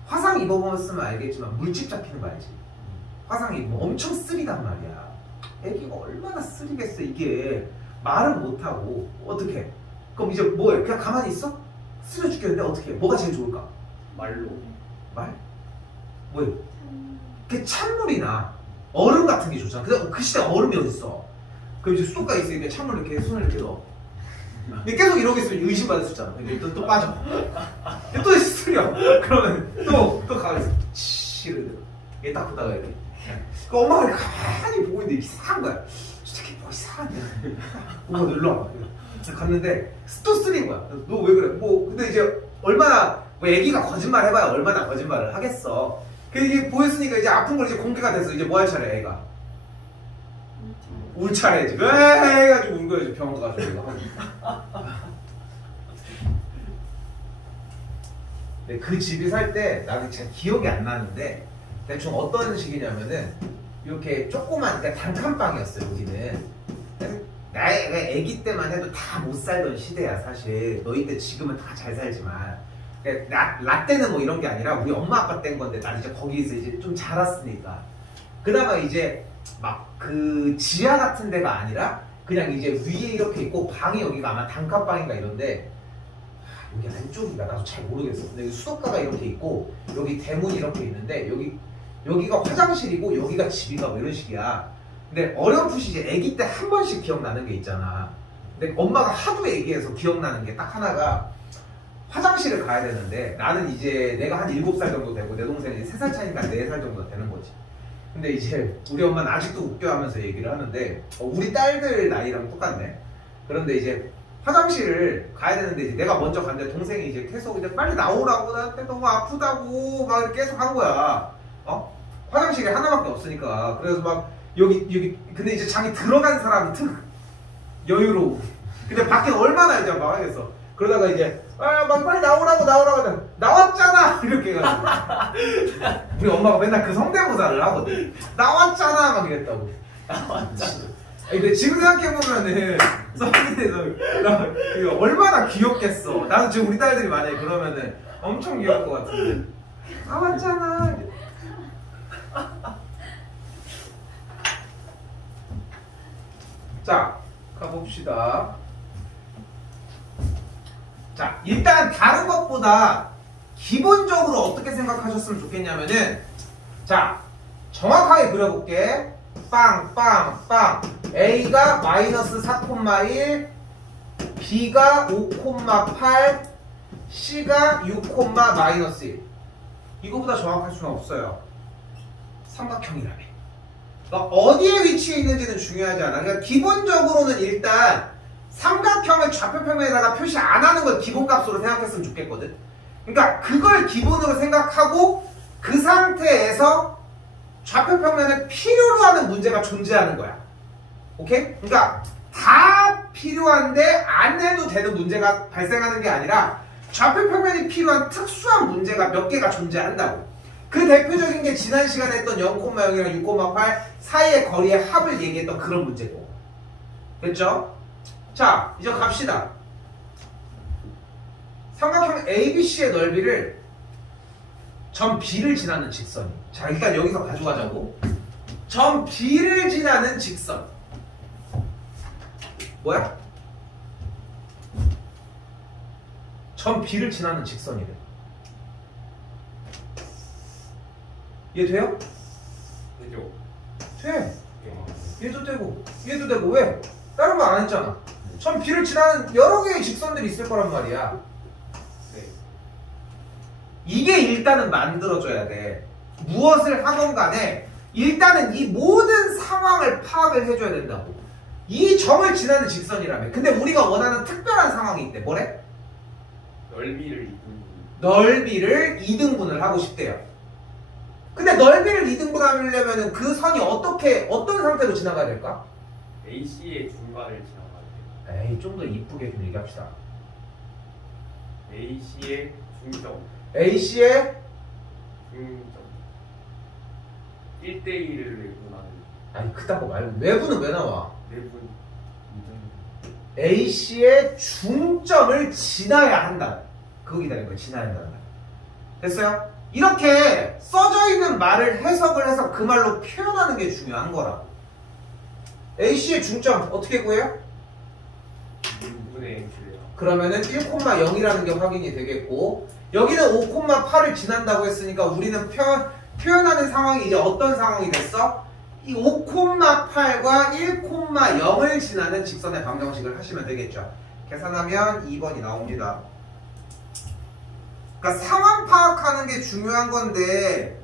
화상 입어보면 알겠지만 물집 잡히는 거 알지? 화상 입으면 엄청 쓰리단 말이야. 애기가 얼마나 쓰리겠어 이게. 말은 못하고 어떻게? 그럼 이제 뭐해? 그냥 가만히 있어? 쓰려 죽겠는데 어떻게? 뭐가 제일 좋을까? 말로. 말? 뭐해? 그 찬물이나 얼음 같은 게 좋잖아. 근데 그 시대 얼음이 어딨어? 그럼 이제 수도가 있으니까 찬물 이렇게 손을 이렇게 넣어. 근데 계속 이러고 있으면 의심받을 수 있잖아. 근데 또 빠져. 또 쓰려. 그러면 또 가만히 있어. 치르르. 얘 딱 보다가 이렇게. 그 엄마가 가만히 보고 있는데 이상한 거야. 저 새끼 뭐 이상한데. 엄마 놀러 와봐. 갔는데 또 쓰린 거야. 너 왜 그래? 뭐 근데 이제 얼마나 뭐 애기가 거짓말 해봐야 얼마나 거짓말을 하겠어. 그 이게 보였으니까 이제 아픈 걸 이제 공개가 돼서 이제 뭐 할 차례 애가. 울 차례 지금 해가지고 운 거야. 병원 가가지고. 근데 그 집이 살 때 나는 잘 기억이 안 나는데 대충 어떤 식이냐면은 이렇게 조그만 그러니까 단칸방이었어요. 여기는 나의 애기 때만 해도 다 못 살던 시대야 사실. 너희 때 지금은 다 잘 살지만 나 때는 뭐 이런 게 아니라 우리 엄마 아빠 때인 건데 난 이제 거기서 이제 좀 자랐으니까 그나마 이제 막 그 지하 같은 데가 아니라 그냥 이제 위에 이렇게 있고 방이 여기가 아마 단칸방인가 이런데 여기 안쪽인가 나도 잘 모르겠어. 근데 여기 수도가가 이렇게 있고 여기 대문이 이렇게 있는데 여기가 화장실이고 여기가 집인가 뭐 이런 식이야. 근데 어렴풋이 이제 아기 때 한 번씩 기억나는 게 있잖아. 근데 엄마가 하도 얘기해서 기억나는 게 딱 하나가 화장실을 가야 되는데 나는 이제 내가 한 7살 정도 되고 내 동생이 3살 차이니까 4살 정도 되는 거지. 근데 이제 우리 엄마는 아직도 웃겨 하면서 얘기를 하는데 우리 딸들 나이랑 똑같네. 그런데 이제 화장실을 가야 되는데 이제 내가 먼저 갔는데 동생이 이제 계속 이제 빨리 나오라고 나한테 너무 아프다고 막 이렇게 계속 한 거야. 화장실이 하나밖에 없으니까. 그래서 막 여기 근데 이제 자기 들어간 사람이 특 여유로워. 근데 밖에 얼마나 이제 막 하겠어. 그러다가 이제 막 빨리 나오라고 나왔잖아 이렇게 해가지고 우리 엄마가 맨날 그 성대모사를 하거든. 나왔잖아 막 이랬다고. 나왔잖아. 근데 지금 생각해보면은 서울에서 얼마나 귀엽겠어. 나는 지금 우리 딸들이 만약에 그러면은 엄청 귀여울 것 같은데. 나왔잖아. 자, 가봅시다. 자, 일단 다른 것보다 기본적으로 어떻게 생각하셨으면 좋겠냐면은 자, 정확하게 그려볼게. 빵 A가 마이너스 4,1 B가 5,8 C가 6, 마이너스 1 이거보다 정확할 수는 없어요. 삼각형이라며. 그러니까 어디에 위치해 있는지는 중요하지 않아. 그러니까 기본적으로는 일단 삼각형을 좌표평면에다가 표시 안 하는 걸 기본값으로 생각했으면 좋겠거든. 그러니까 그걸 기본으로 생각하고 그 상태에서 좌표평면을 필요로 하는 문제가 존재하는 거야. 오케이? 그러니까 다 필요한데 안 해도 되는 문제가 발생하는 게 아니라 좌표평면이 필요한 특수한 문제가 몇 개가 존재한다고. 그 대표적인 게 지난 시간에 했던 0,0이랑 6,8 사이의 거리의 합을 얘기했던 그런 문제고. 됐죠? 자, 이제 갑시다. 삼각형 ABC의 넓이를 점 B를 지나는 직선이. 자, 일단 여기서 가져가자고. 점 B를 지나는 직선. 뭐야? 점 B를 지나는 직선이래. 이해 돼요? 되죠. 돼. 얘도 되고 얘도 되고. 왜? 다른 거 안 했잖아. 점 B를 지나는 여러 개의 직선들이 있을 거란 말이야. 네. 이게 일단은 만들어져야 돼. 무엇을 하건 간에 일단은 이 모든 상황을 파악을 해줘야 된다고. 이 점을 지나는 직선이라며. 근데 우리가 원하는 특별한 상황이 있대. 뭐래? 넓이를 2등분. 넓이를 2등분을 하고 싶대요. 근데 넓이를 2등분 하려면 그 선이 어떤 상태로 지나가야 될까? AC의 중간을 지나가야 에이 좀 더 이쁘게 좀 얘기합시다. AC의 중점. AC의 중점. 1대1을 내분하는 아니 그딴 거 말고 외부는 왜 나와? 내분. AC의 중점을 지나야 한다. 그거 기다린 거야. 지나야 한다는 말. 됐어요? 이렇게 써져 있는 말을 해석을 해서 그 말로 표현하는 게 중요한 거라고. AC의 중점 어떻게 구해요? 6분의 X래요. 그러면은 1,0이라는 게 확인이 되겠고 여기는 5,8을 지난다고 했으니까 우리는 표현하는 상황이 이제 어떤 상황이 됐어? 이 5,8과 1,0을 지나는 직선의 방정식을 하시면 되겠죠. 계산하면 2번이 나옵니다. 그러니까 상황 파악하는 게 중요한 건데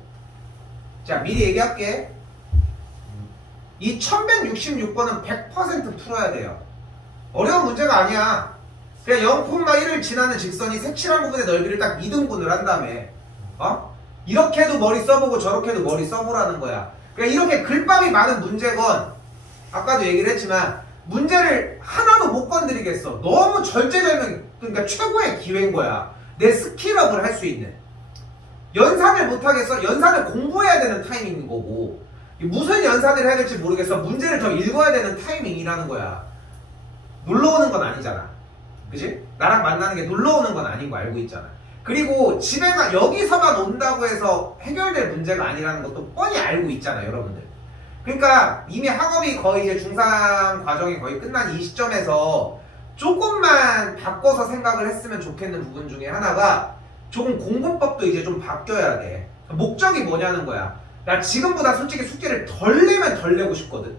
자 미리 얘기할게. 이 1166번은 100% 풀어야 돼요. 어려운 문제가 아니야. 그냥 0,1을 지나는 직선이 색칠한 부분의 넓이를 딱 2등분을 한 다음에 이렇게도 머리 써보고 저렇게도 머리 써보라는 거야. 그러니까 이렇게 글밥이 많은 문제건 아까도 얘기를 했지만 문제를 하나도 못 건드리겠어. 너무 절제되면 그러니까 최고의 기회인 거야. 내 스킬업을 할 수 있는. 연산을 못하겠어. 연산을 공부해야 되는 타이밍인 거고 무슨 연산을 해야 될지 모르겠어. 문제를 더 읽어야 되는 타이밍이라는 거야. 놀러오는 건 아니잖아. 그치? 나랑 만나는 게 놀러오는 건 아닌 거 알고 있잖아. 그리고 집에가 여기서만 온다고 해서 해결될 문제가 아니라는 것도 뻔히 알고 있잖아 여러분들. 그러니까 이미 학업이 거의 이제 중상 과정이 거의 끝난 이 시점에서 조금만 바꿔서 생각을 했으면 좋겠는 부분 중에 하나가 조금 공부법도 이제 좀 바뀌어야 돼. 목적이 뭐냐는 거야. 나 지금보다 솔직히 숙제를 덜 내면 덜 내고 싶거든.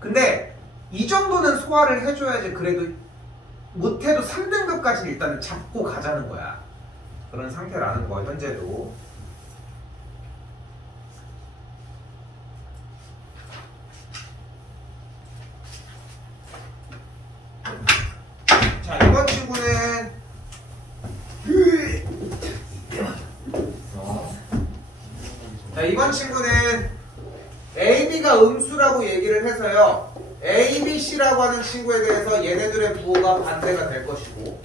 근데 이 정도는 소화를 해줘야지 그래도 못해도 3등급까지는 일단 잡고 가자는 거야. 그런 상태라는 거 현재도. 자 이번 친구는 자 이번 친구는 AB가 음수라고 얘기를 해서요 ABC라고 하는 친구에 대해서 얘네들의 부호가 반대가 될 것이고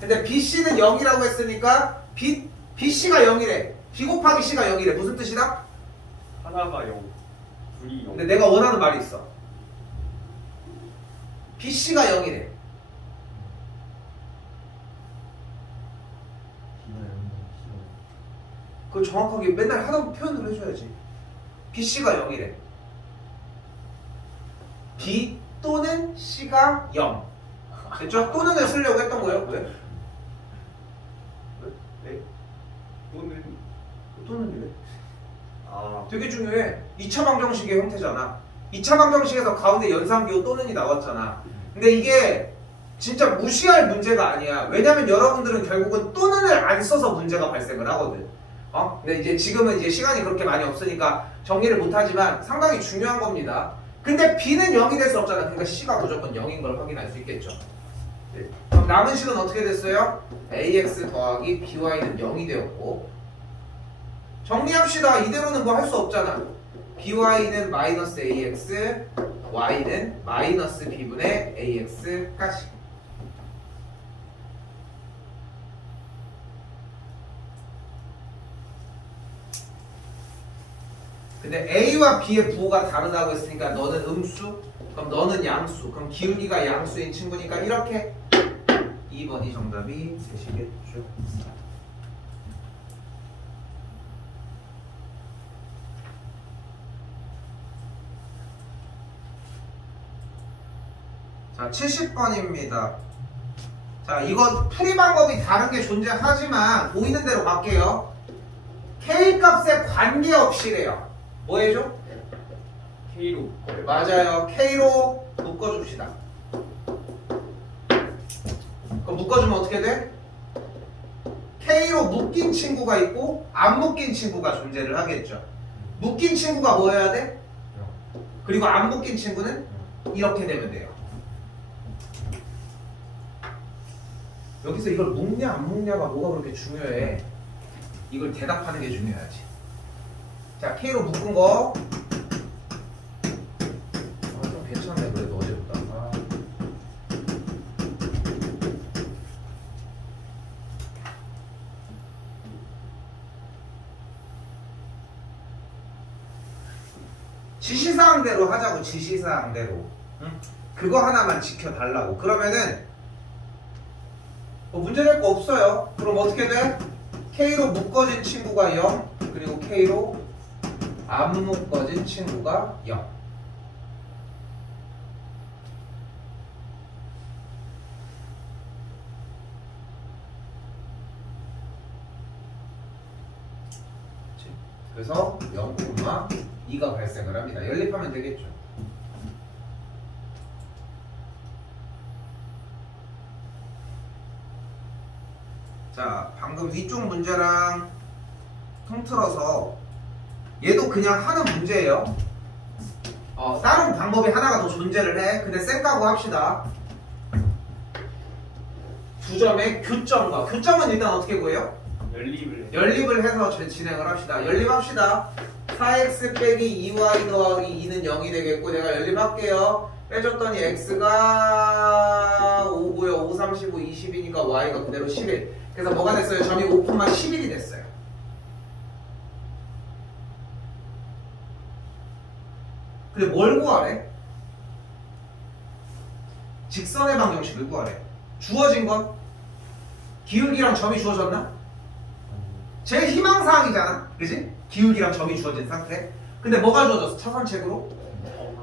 근데 BC는 0이라고 했으니까 BC가 0이래 B 곱하기 C가 0이래 무슨 뜻이다? 하나가 0, 둘이 0. 근데 내가 원하는 말이 있어 BC가 0이래 그걸 정확하게 맨날 하던 표현으로 해줘야지 BC가 0이래 B 또는 C가 0 됐죠? 또는을 쓰려고 했던 거예요 왜? 네? 또는 또는이래 아 되게 중요해 2차 방정식의 형태잖아 2차 방정식에서 가운데 연산기호 또는이 나왔잖아 근데 이게 진짜 무시할 문제가 아니야 왜냐면 여러분들은 결국은 또는을 안 써서 문제가 발생을 하거든 근데 이제 지금은 이제 시간이 그렇게 많이 없으니까 정리를 못하지만 상당히 중요한 겁니다 근데 B는 0이 될 수 없잖아 그러니까 C가 무조건 0인 걸 확인할 수 있겠죠 네. 그럼 남은 식은 어떻게 됐어요? AX 더하기 BY는 0이 되었고 정리합시다 이대로는 뭐 할 수 없잖아 BY는 마이너스 AX Y는 마이너스 B분의 AX까지 근데 A와 B의 부호가 다르다고 했으니까 너는 음수, 그럼 너는 양수, 그럼 기울기가 양수인 친구니까 이렇게 2번이 정답이 되시겠죠. 자, 70번입니다. 자, 이거 풀이 방법이 다른 게 존재하지만 보이는 대로 갈게요. K 값에 관계없이래요. 뭐 해줘? K로 맞아요. K로 묶어줍시다. 그럼 묶어주면 어떻게 돼? K로 묶인 친구가 있고 안 묶인 친구가 존재를 하겠죠. 묶인 친구가 뭐 해야 돼? 그리고 안 묶인 친구는 이렇게 되면 돼요. 여기서 이걸 묶냐 안 묶냐가 뭐가 그렇게 중요해? 이걸 대답하는 게 중요하지. 자, K로 묶은 거. 좀 괜찮네, 그래도 어제보다. 지시사항대로 하자고. 지시사항대로. 응? 그거 하나만 지켜달라고. 그러면은 뭐 문제 될 거 없어요. 그럼 어떻게 돼? K로 묶어진 친구가 0, 그리고 K로 안 묶어진 친구가 0. 그래서 0,2가 발생을 합니다. 연립하면 되겠죠. 자, 방금 위쪽 문제랑 통틀어서 얘도 그냥 하는 문제예요. 다른 방법이 하나가 더 존재를 해. 근데 쌩까고 합시다. 두 점의 교점과, 교점은 일단 어떻게 구해요? 연립을 해서 진행을 합시다. 연립합시다. 4x 빼기 2y 더하기 2는 0이 되겠고, 내가 연립할게요. 빼줬더니 x가 5고요. 5, 35, 20이니까 y가 그대로 11. 그래서 뭐가 됐어요? 점이 5,11이 됐어요. 근데 뭘 구하래? 직선의 방정식을 구하래. 주어진 건? 기울기랑 점이 주어졌나? 제일 희망사항이잖아. 그지? 기울기랑 점이 주어진 상태. 근데 뭐가 주어졌어? 차선책으로?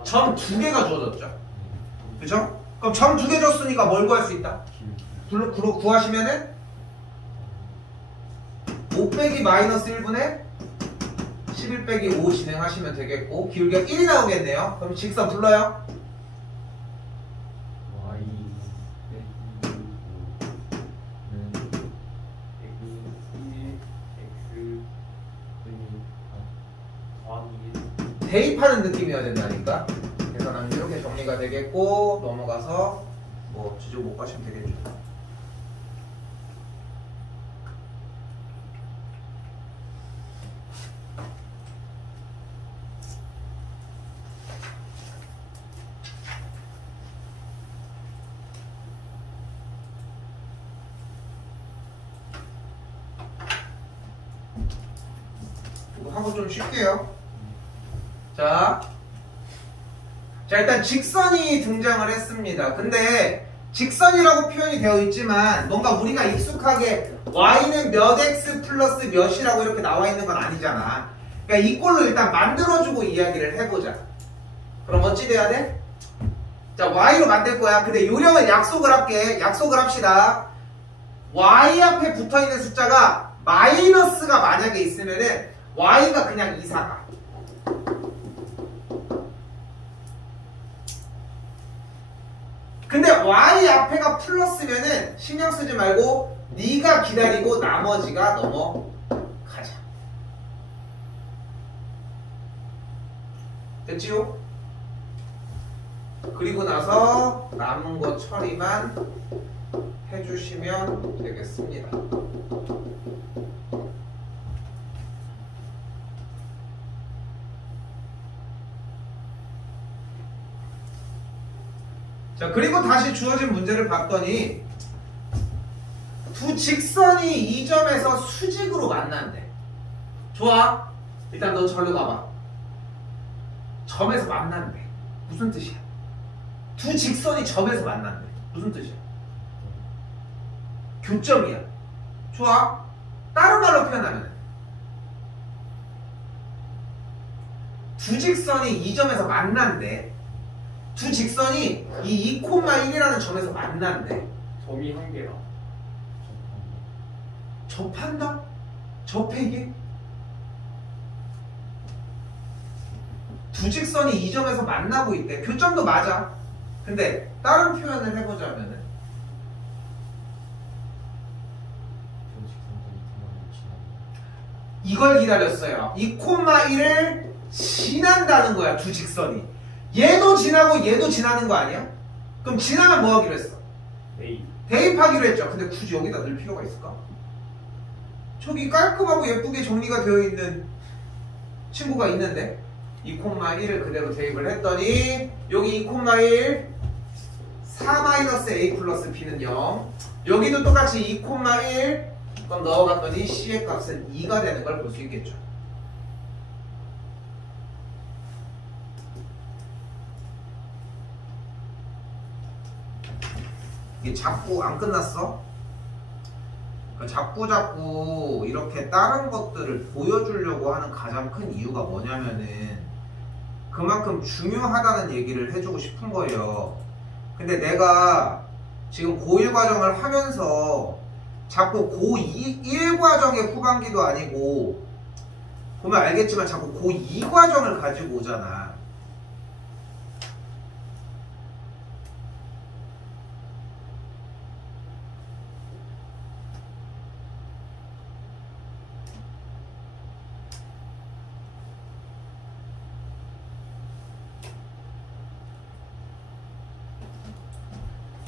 점 2개가 주어졌죠. 그죠? 그럼 점 2개 줬으니까 뭘 구할 수 있다? 구하시면은 5 빼기 마이너스 1분의 11 빼기 5 진행하시면 되겠고, 기울기가 1이 나오겠네요. 그럼 직선 불러요. 대입하는 느낌이어야 된다니까. 계산하면 이렇게 정리가 되겠고, 넘어가서 뭐 지적 못 가시면 되겠죠. 이거 하고 좀 쉴게요. 자, 일단 직선이 등장을 했습니다. 근데 직선이라고 표현이 되어 있지만 뭔가 우리가 익숙하게 y는 몇 x 플러스 몇이라고 이렇게 나와 있는 건 아니잖아. 그러니까 이꼴로 일단 만들어주고 이야기를 해보자. 그럼 어찌 돼야 돼? 자, y로 만들 거야. 근데 요령을 약속을 할게. 약속을 합시다. y 앞에 붙어있는 숫자가 마이너스가 만약에 있으면은 y가 그냥 이사가. 근데 y 앞에가 플러스면은 신경 쓰지 말고 네가 기다리고 나머지가 넘어가자. 됐지요? 그리고 나서 남은 거 처리만 해주시면 되겠습니다. 자, 그리고 다시 주어진 문제를 봤더니 두 직선이 이 점에서 수직으로 만난대. 좋아. 일단 너 절로 가봐. 점에서 만난대. 무슨 뜻이야? 두 직선이 점에서 만난대. 무슨 뜻이야? 교점이야. 좋아. 다른 말로 표현하면 두 직선이 이 점에서 만난대. 두 직선이 이 2,1이라는 점에서 만난대. 점이 한 개다. 접한다? 접해기? 두 직선이 이 점에서 만나고 있대. 교점도 맞아. 근데 다른 표현을 해보자면은 이걸 기다렸어요. 2,1을 지난다는 거야. 두 직선이. 얘도 지나고 얘도 지나는 거 아니야? 그럼 지나면 뭐 하기로 했어? 대입하기로 했죠. 근데 굳이 여기다 넣을 필요가 있을까? 저기 깔끔하고 예쁘게 정리가 되어 있는 친구가 있는데 2,1을 그대로 대입을 했더니 여기 2,1 4-a 플러스 b는 0. 여기도 똑같이 2,1 그럼 넣어봤더니 c의 값은 2가 되는 걸 볼 수 있겠죠. 이게 자꾸 안 끝났어? 자꾸 이렇게 다른 것들을 보여주려고 하는 가장 큰 이유가 뭐냐면은 그만큼 중요하다는 얘기를 해주고 싶은 거예요. 근데 내가 지금 고1 과정을 하면서 자꾸 고1 과정의 후반기도 아니고 보면 알겠지만 자꾸 고2 과정을 가지고 오잖아.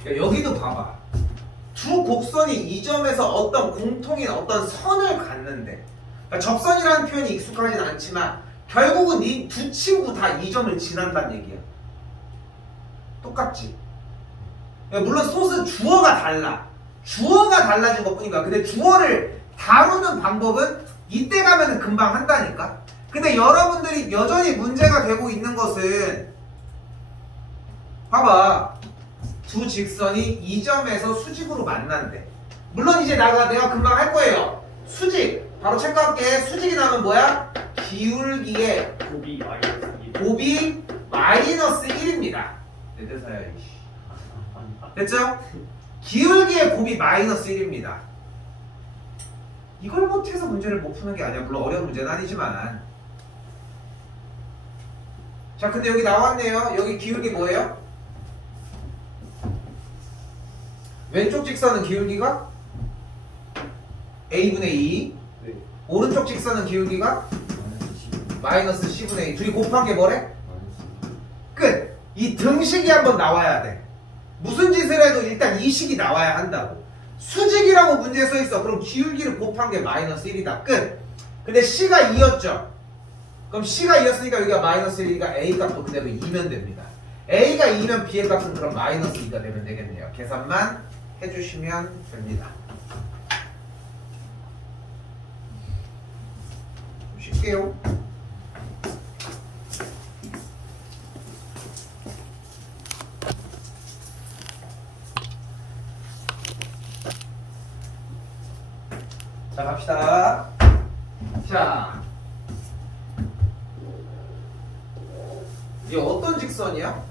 여기도 봐봐. 두 곡선이 이 점에서 어떤 공통인 어떤 선을 갖는데, 그러니까 접선이라는 표현이 익숙하진 않지만 결국은 이 두 친구 다 이 점을 지난다는 얘기야. 똑같지? 물론 소스 주어가 달라. 주어가 달라진 것 뿐인가. 근데 주어를 다루는 방법은 이때 가면은 금방 한다니까. 근데 여러분들이 여전히 문제가 되고 있는 것은 봐봐. 두 직선이 이 점에서 수직으로 만난대. 물론 이제 내가 금방 할 거예요. 수직. 바로 체크할게. 수직이 나면 뭐야? 기울기의 곱이 마이너스 1입니다. 내 대사야, 이씨. 됐죠? 기울기의 곱이 마이너스 1입니다. 이걸 못해서 문제를 못 푸는 게 아니야. 물론 어려운 문제는 아니지만. 자, 근데 여기 나왔네요. 여기 기울기 뭐예요? 왼쪽 직선은 기울기가 a분의 2. 네. 오른쪽 직선은 기울기가 마이너스 c분의 2. 둘이 곱한 게 뭐래? 끝! 이 등식이 한번 나와야 돼. 무슨 짓을 해도 일단 이 식이 나와야 한다고. 수직이라고 문제에 써있어. 그럼 기울기를 곱한 게 마이너스 1이다. 끝! 근데 c가 2였죠? 그럼 c가 2였으니까 여기가 마이너스 1이니까 a 값도 그대로 2면 됩니다. a가 2면 b의 값은 그럼 마이너스 2가 되면 되겠네요. 계산만 해주시면 됩니다. 쉽게요. 자, 갑시다. 자, 이게 어떤 직선이야?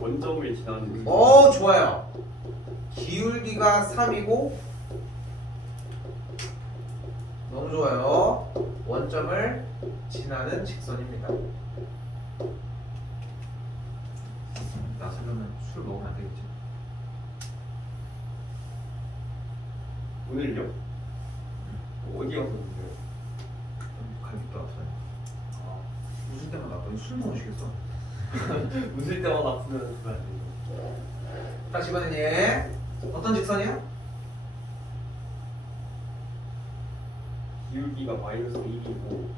원점을 지나는 좋아요. 기울기가 3이고 너무 좋아요. 원점을 지나는 직선입니다. 나서려면 술 먹으면 안 되겠지. 오늘요? 어디 가서 드세요? 갈비뼈 아파요. 웃을 때마다 아파요. 술 먹으시겠어? 웃을 때마다 아프면 그거 안 돼요. 다시 이번엔 얘 어떤 직선이야? 기울기가 마이너스 1이고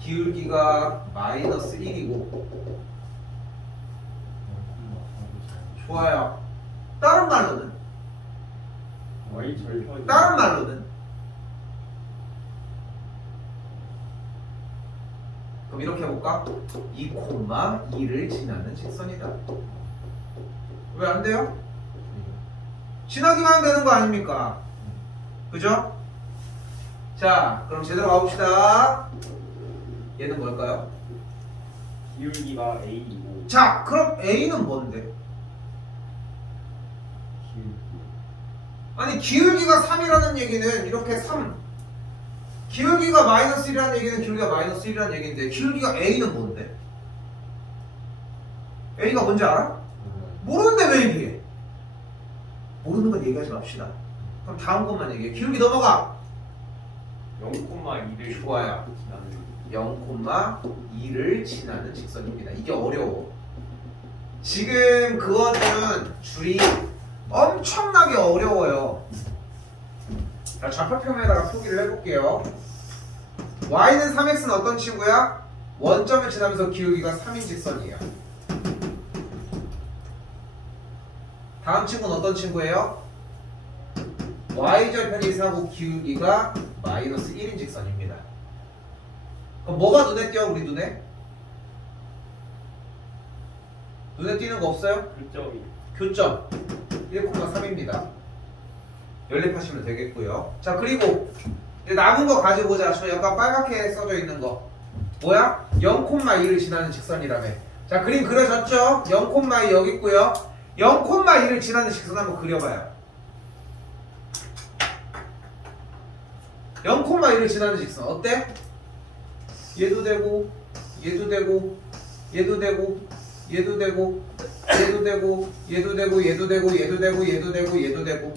기울기가 마이너스 1이고 좋아요. 다른 말로는? Y절편 다른 말로는? 그럼 이렇게 해볼까? 2,2를 지나는 직선이다. 왜 안 돼요? 지나기만 하면 되는 거 아닙니까? 그죠? 자, 그럼 제대로 가봅시다. 얘는 뭘까요? 기울기가 A이고 자, 그럼 A는 뭔데? 아니, 기울기가 3이라는 얘기는 이렇게 3. 기울기가 마이너스 1이라는 얘기는 기울기가 마이너스 1이라는 얘기인데 기울기가 A는 뭔데? A가 뭔지 알아? 모르는데 왜 얘기해? 모르는 건 얘기하지 맙시다. 그럼 다음 것만 얘기해. 기울기 넘어가. 0,2를 좋아요. 지나는 0,2를 지나는 직선입니다. 이게 어려워. 지금 그거는 줄이 엄청나게 어려워요. 자, 좌표평에다가 표기를 해볼게요. y는 3x는 어떤 친구야? 원점을 지나면서 기울기가 3인 직선이에요. 다음 친구는 어떤 친구예요? y절편 이상하고 기울기가 마이너스 1인 직선입니다. 그럼 뭐가 눈에 띄어? 우리 눈에? 눈에 띄는 거 없어요? 그 점이 교점 1,3입니다. 연립하시면 되겠고요. 자, 그리고 이제 남은 거 가지고 보자. 저 약간 빨갛게 써져 있는 거 뭐야? 0,2를 지나는 직선이라며. 자, 그림 그려졌죠? 0,2 여기 있고요. 0,2를 지나는 직선 한번 그려봐요. 0,1을 지나는 직선 어때? 얘도 되고 얘도 되고 얘도 되고 얘도 되고 얘도 되고 얘도 되고 얘도 되고 얘도 되고 얘도 되고 얘도 되고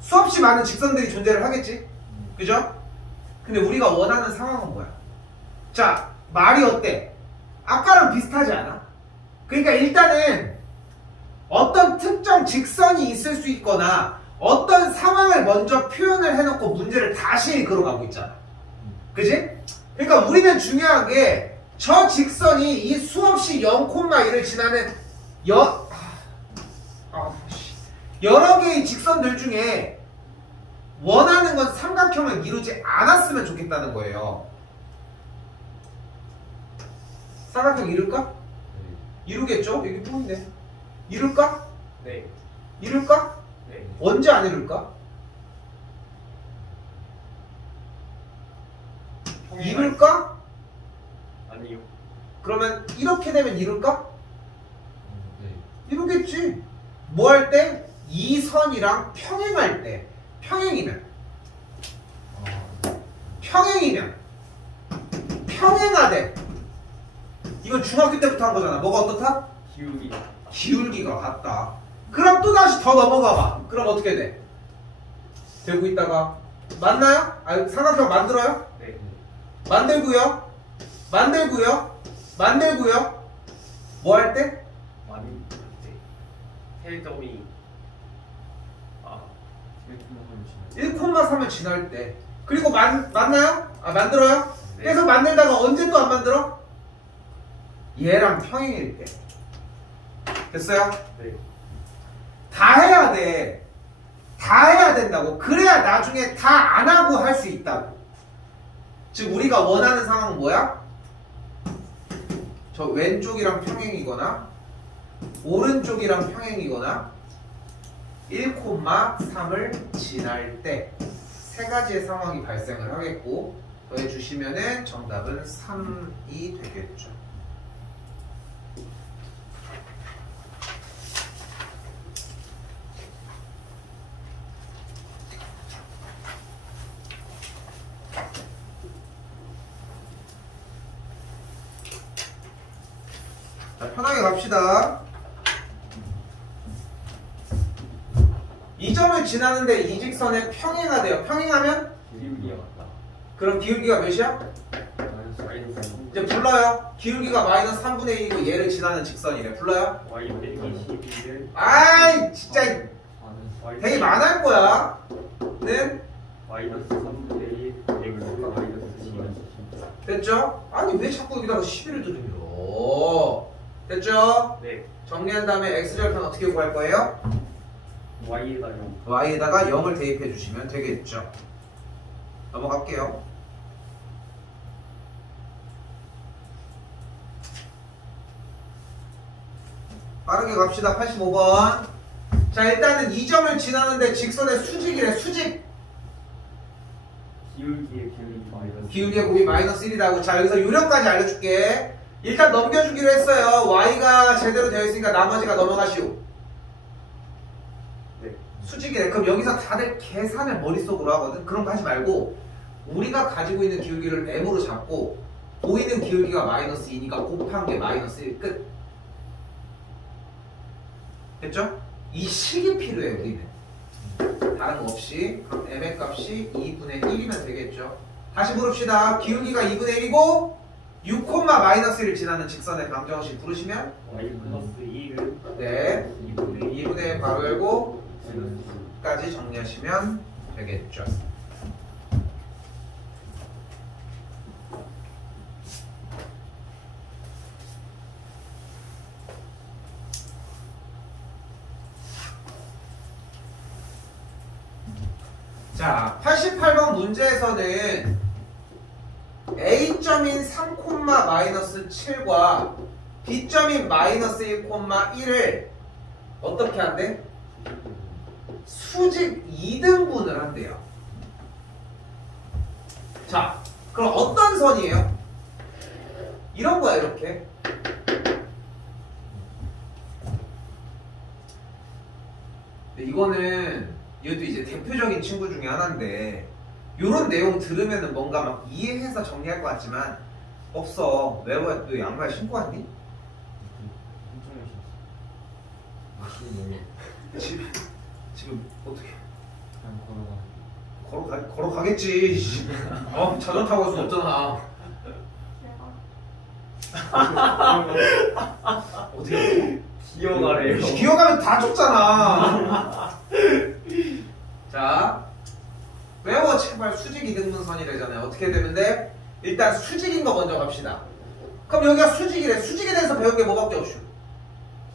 수없이 많은 직선들이 존재를 하겠지? 그죠? 근데 우리가 원하는 상황은 뭐야? 자, 말이 어때? 아까랑 비슷하지 않아? 그러니까 일단은 어떤 특정 직선이 있을 수 있거나 어떤 상황을 먼저 표현을 해놓고 문제를 다시 걸어가고 있잖아. 그지? 그러니까 우리는 중요한 게 저 직선이 이 수없이 0,1을 지나는 여러 개의 직선들 중에 원하는 건 삼각형을 이루지 않았으면 좋겠다는 거예요. 삼각형 이룰까? 이루겠죠? 여기 보이네. 이룰까? 네. 이룰까? 네. 언제 안 이룰까? 이룰까? 아니요. 그러면 이렇게 되면 이룰까? 이루겠지. 뭐 할 때? 이 선이랑 평행할 때. 평행이면 평행하되 이건 중학교 때부터 한 거잖아. 뭐가 어떻다? 기울기가 같다. 그럼 또다시 더 넘어가 봐. 그럼 어떻게 돼? 되고 있다가 맞나요? 삼각형 만들어요? 네. 만들고요. 뭐 할 때? 많이 세 점이 1,3을 지날 때. 그리고 맞나요? 만들어요? 네. 계속 만들다가 언제 또 안 만들어? 얘랑 평행일 때. 됐어요? 네. 다 해야 돼. 다 해야 된다고. 그래야 나중에 다 안 하고 할 수 있다고. 즉 우리가 원하는 상황은 뭐야? 저 왼쪽이랑 평행이거나 오른쪽이랑 평행이거나 1,3을 지날 때 세 가지의 상황이 발생을 하겠고 더해주시면은 정답은 3이 되겠죠. 자, 편하게 갑시다. 이 점을 지나는데 이 직선에 평행하대요. 평행하면? 기울기가 같다. 그럼 기울기가 몇이야? 마이너스 이제 불러요. 기울기가 마이너스 3분의 1이고 얘를 지나는 직선이래. 불러요. y 빼기 12를 아이 진짜 되게 많을 거야. 는 마이너스 3분의 1 x가 마이너스 12. 됐죠? 아니 왜 자꾸 여기다가 11을 들이밀어? 됐죠? 네. 정리한 다음에 x절편 어떻게 구할 거예요? y에다 0. y에다가 0을 대입해 주시면 되겠죠. 넘어갈게요. 빠르게 갑시다. 85번. 자, 일단은 이 점을 지나는데 직선의 수직이래. 수직. 기울기의 곱이 마이너스. 기울기의 곱이 마이너스 1이라고. 자, 여기서 요령까지 알려줄게. 일단 넘겨주기로 했어요. y가 제대로 되어 있으니까 나머지가 넘어가시오. 네. 수직이래. 그럼 여기서 다들 계산을 머릿속으로 하거든. 그런 거 하지 말고 우리가 가지고 있는 기울기를 m으로 잡고 보이는 기울기가 마이너스 2니까 곱한 게 마이너스 1 끝. 됐죠? 이 식이 필요해 우리는. 다른 거 없이. 그럼 m의 값이 2분의 1이면 되겠죠. 다시 물읍시다. 기울기가 2분의 1이고 6, 마이너스 1을 지나는 직선의 방정식 부르시면 y 플러스 2를 네 2분의 1 바로 열고 마이너스 까지 정리하시면 되겠죠. 자, 88번 문제에서는 A점인 3,-7과 B점인 마이너스 1,1을 어떻게 한대? 수직 2등분을 한대요. 자, 그럼 어떤 선이에요? 이런 거야, 이렇게. 근데 이거는 이것도 이제 대표적인 친구 중에 하나인데 이런 내용 들으면은 뭔가 막 이해해서 정리할 것 같지만 없어. 외워야 또 양말 신고 왔니? 지금 어떻게? 걸어가겠지. 자전 타고 갈 순 없잖아. 어떻게? 기어가래요. 기어가면 다 죽잖아. 자, 외워 제발. 수직 이등분선이래잖아요. 어떻게 되면 돼? 일단 수직인 거 먼저 갑시다. 그럼 여기가 수직이래. 수직에 대해서 배운 게 뭐밖에 없슈?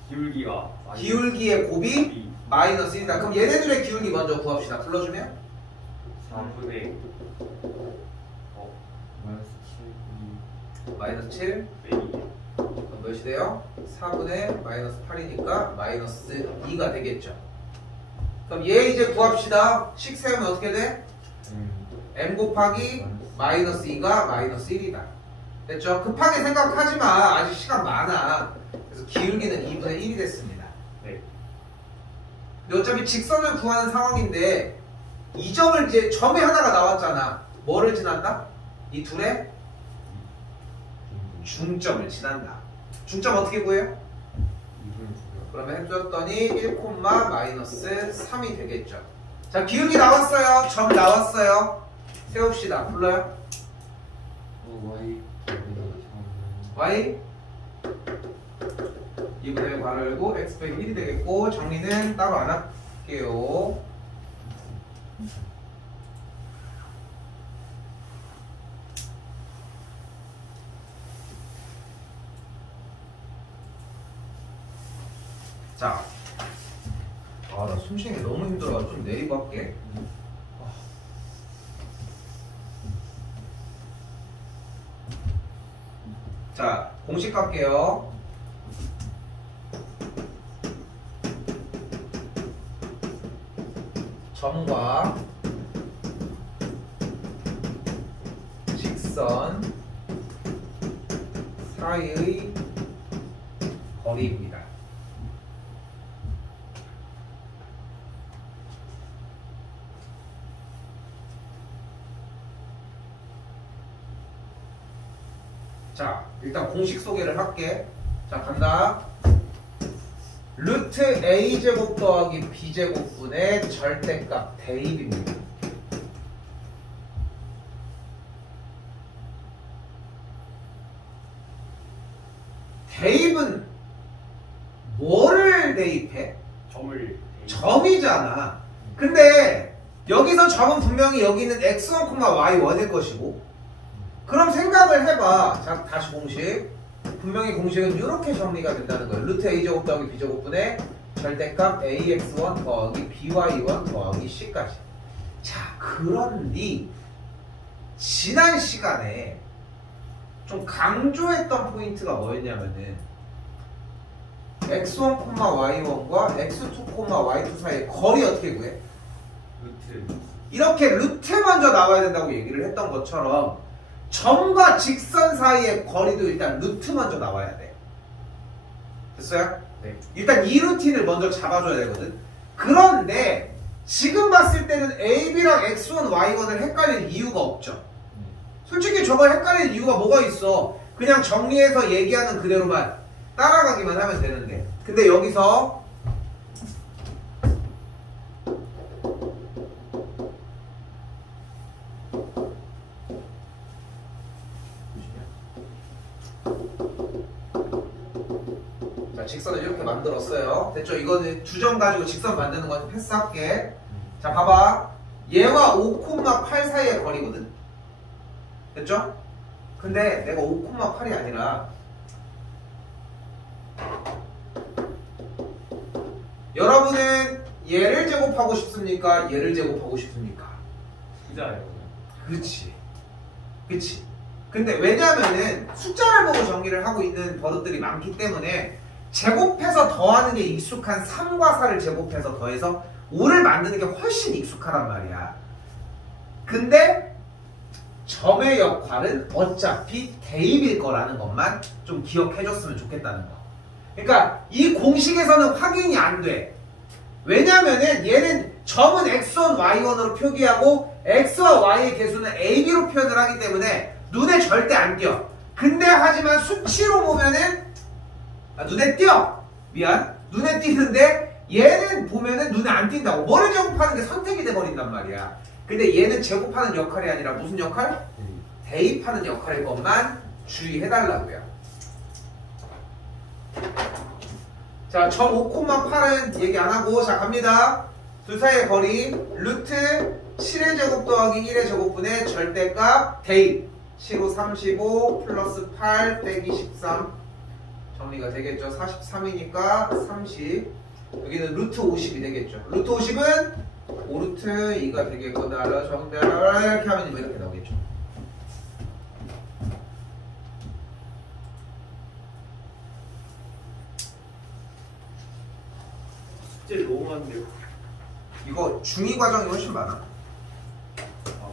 기울기가 기울기의 곱이 마이너스 1이다. 그럼 얘네들의 기울기 먼저 구합시다. 불러주면? 4분의 마이너스 7. 그럼 몇이 돼요? 4분의 마이너스 8이니까 마이너스 2가 되겠죠. 그럼 얘 이제 구합시다. 식 세우면 어떻게 돼? m 곱하기 마이너스 2가 마이너스 1이다. 됐죠? 급하게 생각하지 마. 아직 시간 많아. 그래서 기울기는 2분의 1이 됐습니다. 네. 근데 어차피 직선을 구하는 상황인데 이 점을 이제 점에 하나가 나왔잖아. 뭐를 지난다? 이 둘의 중점을 지난다. 중점 어떻게 구해요? 그러면 해줬더니 1, 마이너스 3이 되겠죠. 자, 기울기 나왔어요. 점 나왔어요. 세웁시다. 불러요. y 2분의 괄호 열고 x 빼기 1이 되겠고 정리는 따로 안 할게요. 자, 나 숨쉬는 게 너무 힘들어. 좀 내리고 할게. 자, 공식 할게요. 점과 직선 사이의 거리입니다. 자, 일단 공식 소개를 할게. 자, 간다. 루트 a제곱 더하기 b제곱분의 절대값 대입입니다. 대입은 뭐를 대입해? 점을 점이잖아. 근데 여기서 점은 분명히 여기 있는 x1, y1일 것이고, 그럼 생각을 해봐. 자, 다시 공식. 분명히 공식은 이렇게 정리가 된다는 거예요. 루트 a제곱 더하기 b제곱분의 절대값 ax1 더하기 by1 더하기 c까지. 자, 그런데 지난 시간에 좀 강조했던 포인트가 뭐였냐면은 x1, y1과 x2, y2 사이의 거리 어떻게 구해? 루트. 이렇게 루트 먼저 나와야 된다고 얘기를 했던 것처럼 점과 직선 사이의 거리도 일단 루트 먼저 나와야 돼. 됐어요? 네. 일단 이 루틴을 먼저 잡아줘야 되거든. 그런데 지금 봤을 때는 AB랑 X1, Y1을 헷갈릴 이유가 없죠. 솔직히 저걸 헷갈릴 이유가 뭐가 있어. 그냥 정리해서 얘기하는 그대로만 따라가기만 하면 되는데. 근데 여기서 자, 직선을 이렇게 만들었어요. 됐죠? 이거는 두 점 가지고 직선 만드는 건 패스할게. 자, 봐봐. 얘와 5,8 사이의 거리거든. 됐죠? 근데 내가 5,8이 아니라 여러분은 얘를 제곱하고 싶습니까? 얘를 제곱하고 싶습니까? 후자예요. 그렇지. 그치. 근데 왜냐면은 숫자를 보고 정리를 하고 있는 버릇들이 많기 때문에 제곱해서 더하는 게 익숙한 3과 4를 제곱해서 더해서 5를 만드는 게 훨씬 익숙하단 말이야. 근데 점의 역할은 어차피 대입일 거라는 것만 좀 기억해줬으면 좋겠다는 거. 그러니까 이 공식에서는 확인이 안 돼. 왜냐면은 얘는 점은 x1, y1으로 표기하고 x와 y의 개수는 a, b로 표현을 하기 때문에 눈에 절대 안 띄어. 근데 하지만 수치로 보면은 눈에 띄어. 미안. 눈에 띄는데 얘는 보면은 눈에 안 띈다고. 뭐를 제곱하는 게 선택이 돼버린단 말이야. 근데 얘는 제곱하는 역할이 아니라 무슨 역할? 대입하는 역할일 것만 주의해달라고요. 자, 점 5,8은 얘기 안 하고, 자, 갑니다. 두 사이의 거리, 루트 7의 제곱 더하기 1의 제곱분의 절대값 대입. 7호 35 플러스 8 빼기 13. 정리가 되겠죠. 43이니까 30. 여기는 루트 50이 되겠죠. 루트 50은 5루트 2가 되겠거든. 정답 이렇게 하면 뭐 이렇게 나오겠죠. 숙제 너무 많은데요. 이거 중2 과정이 훨씬 많아. 아,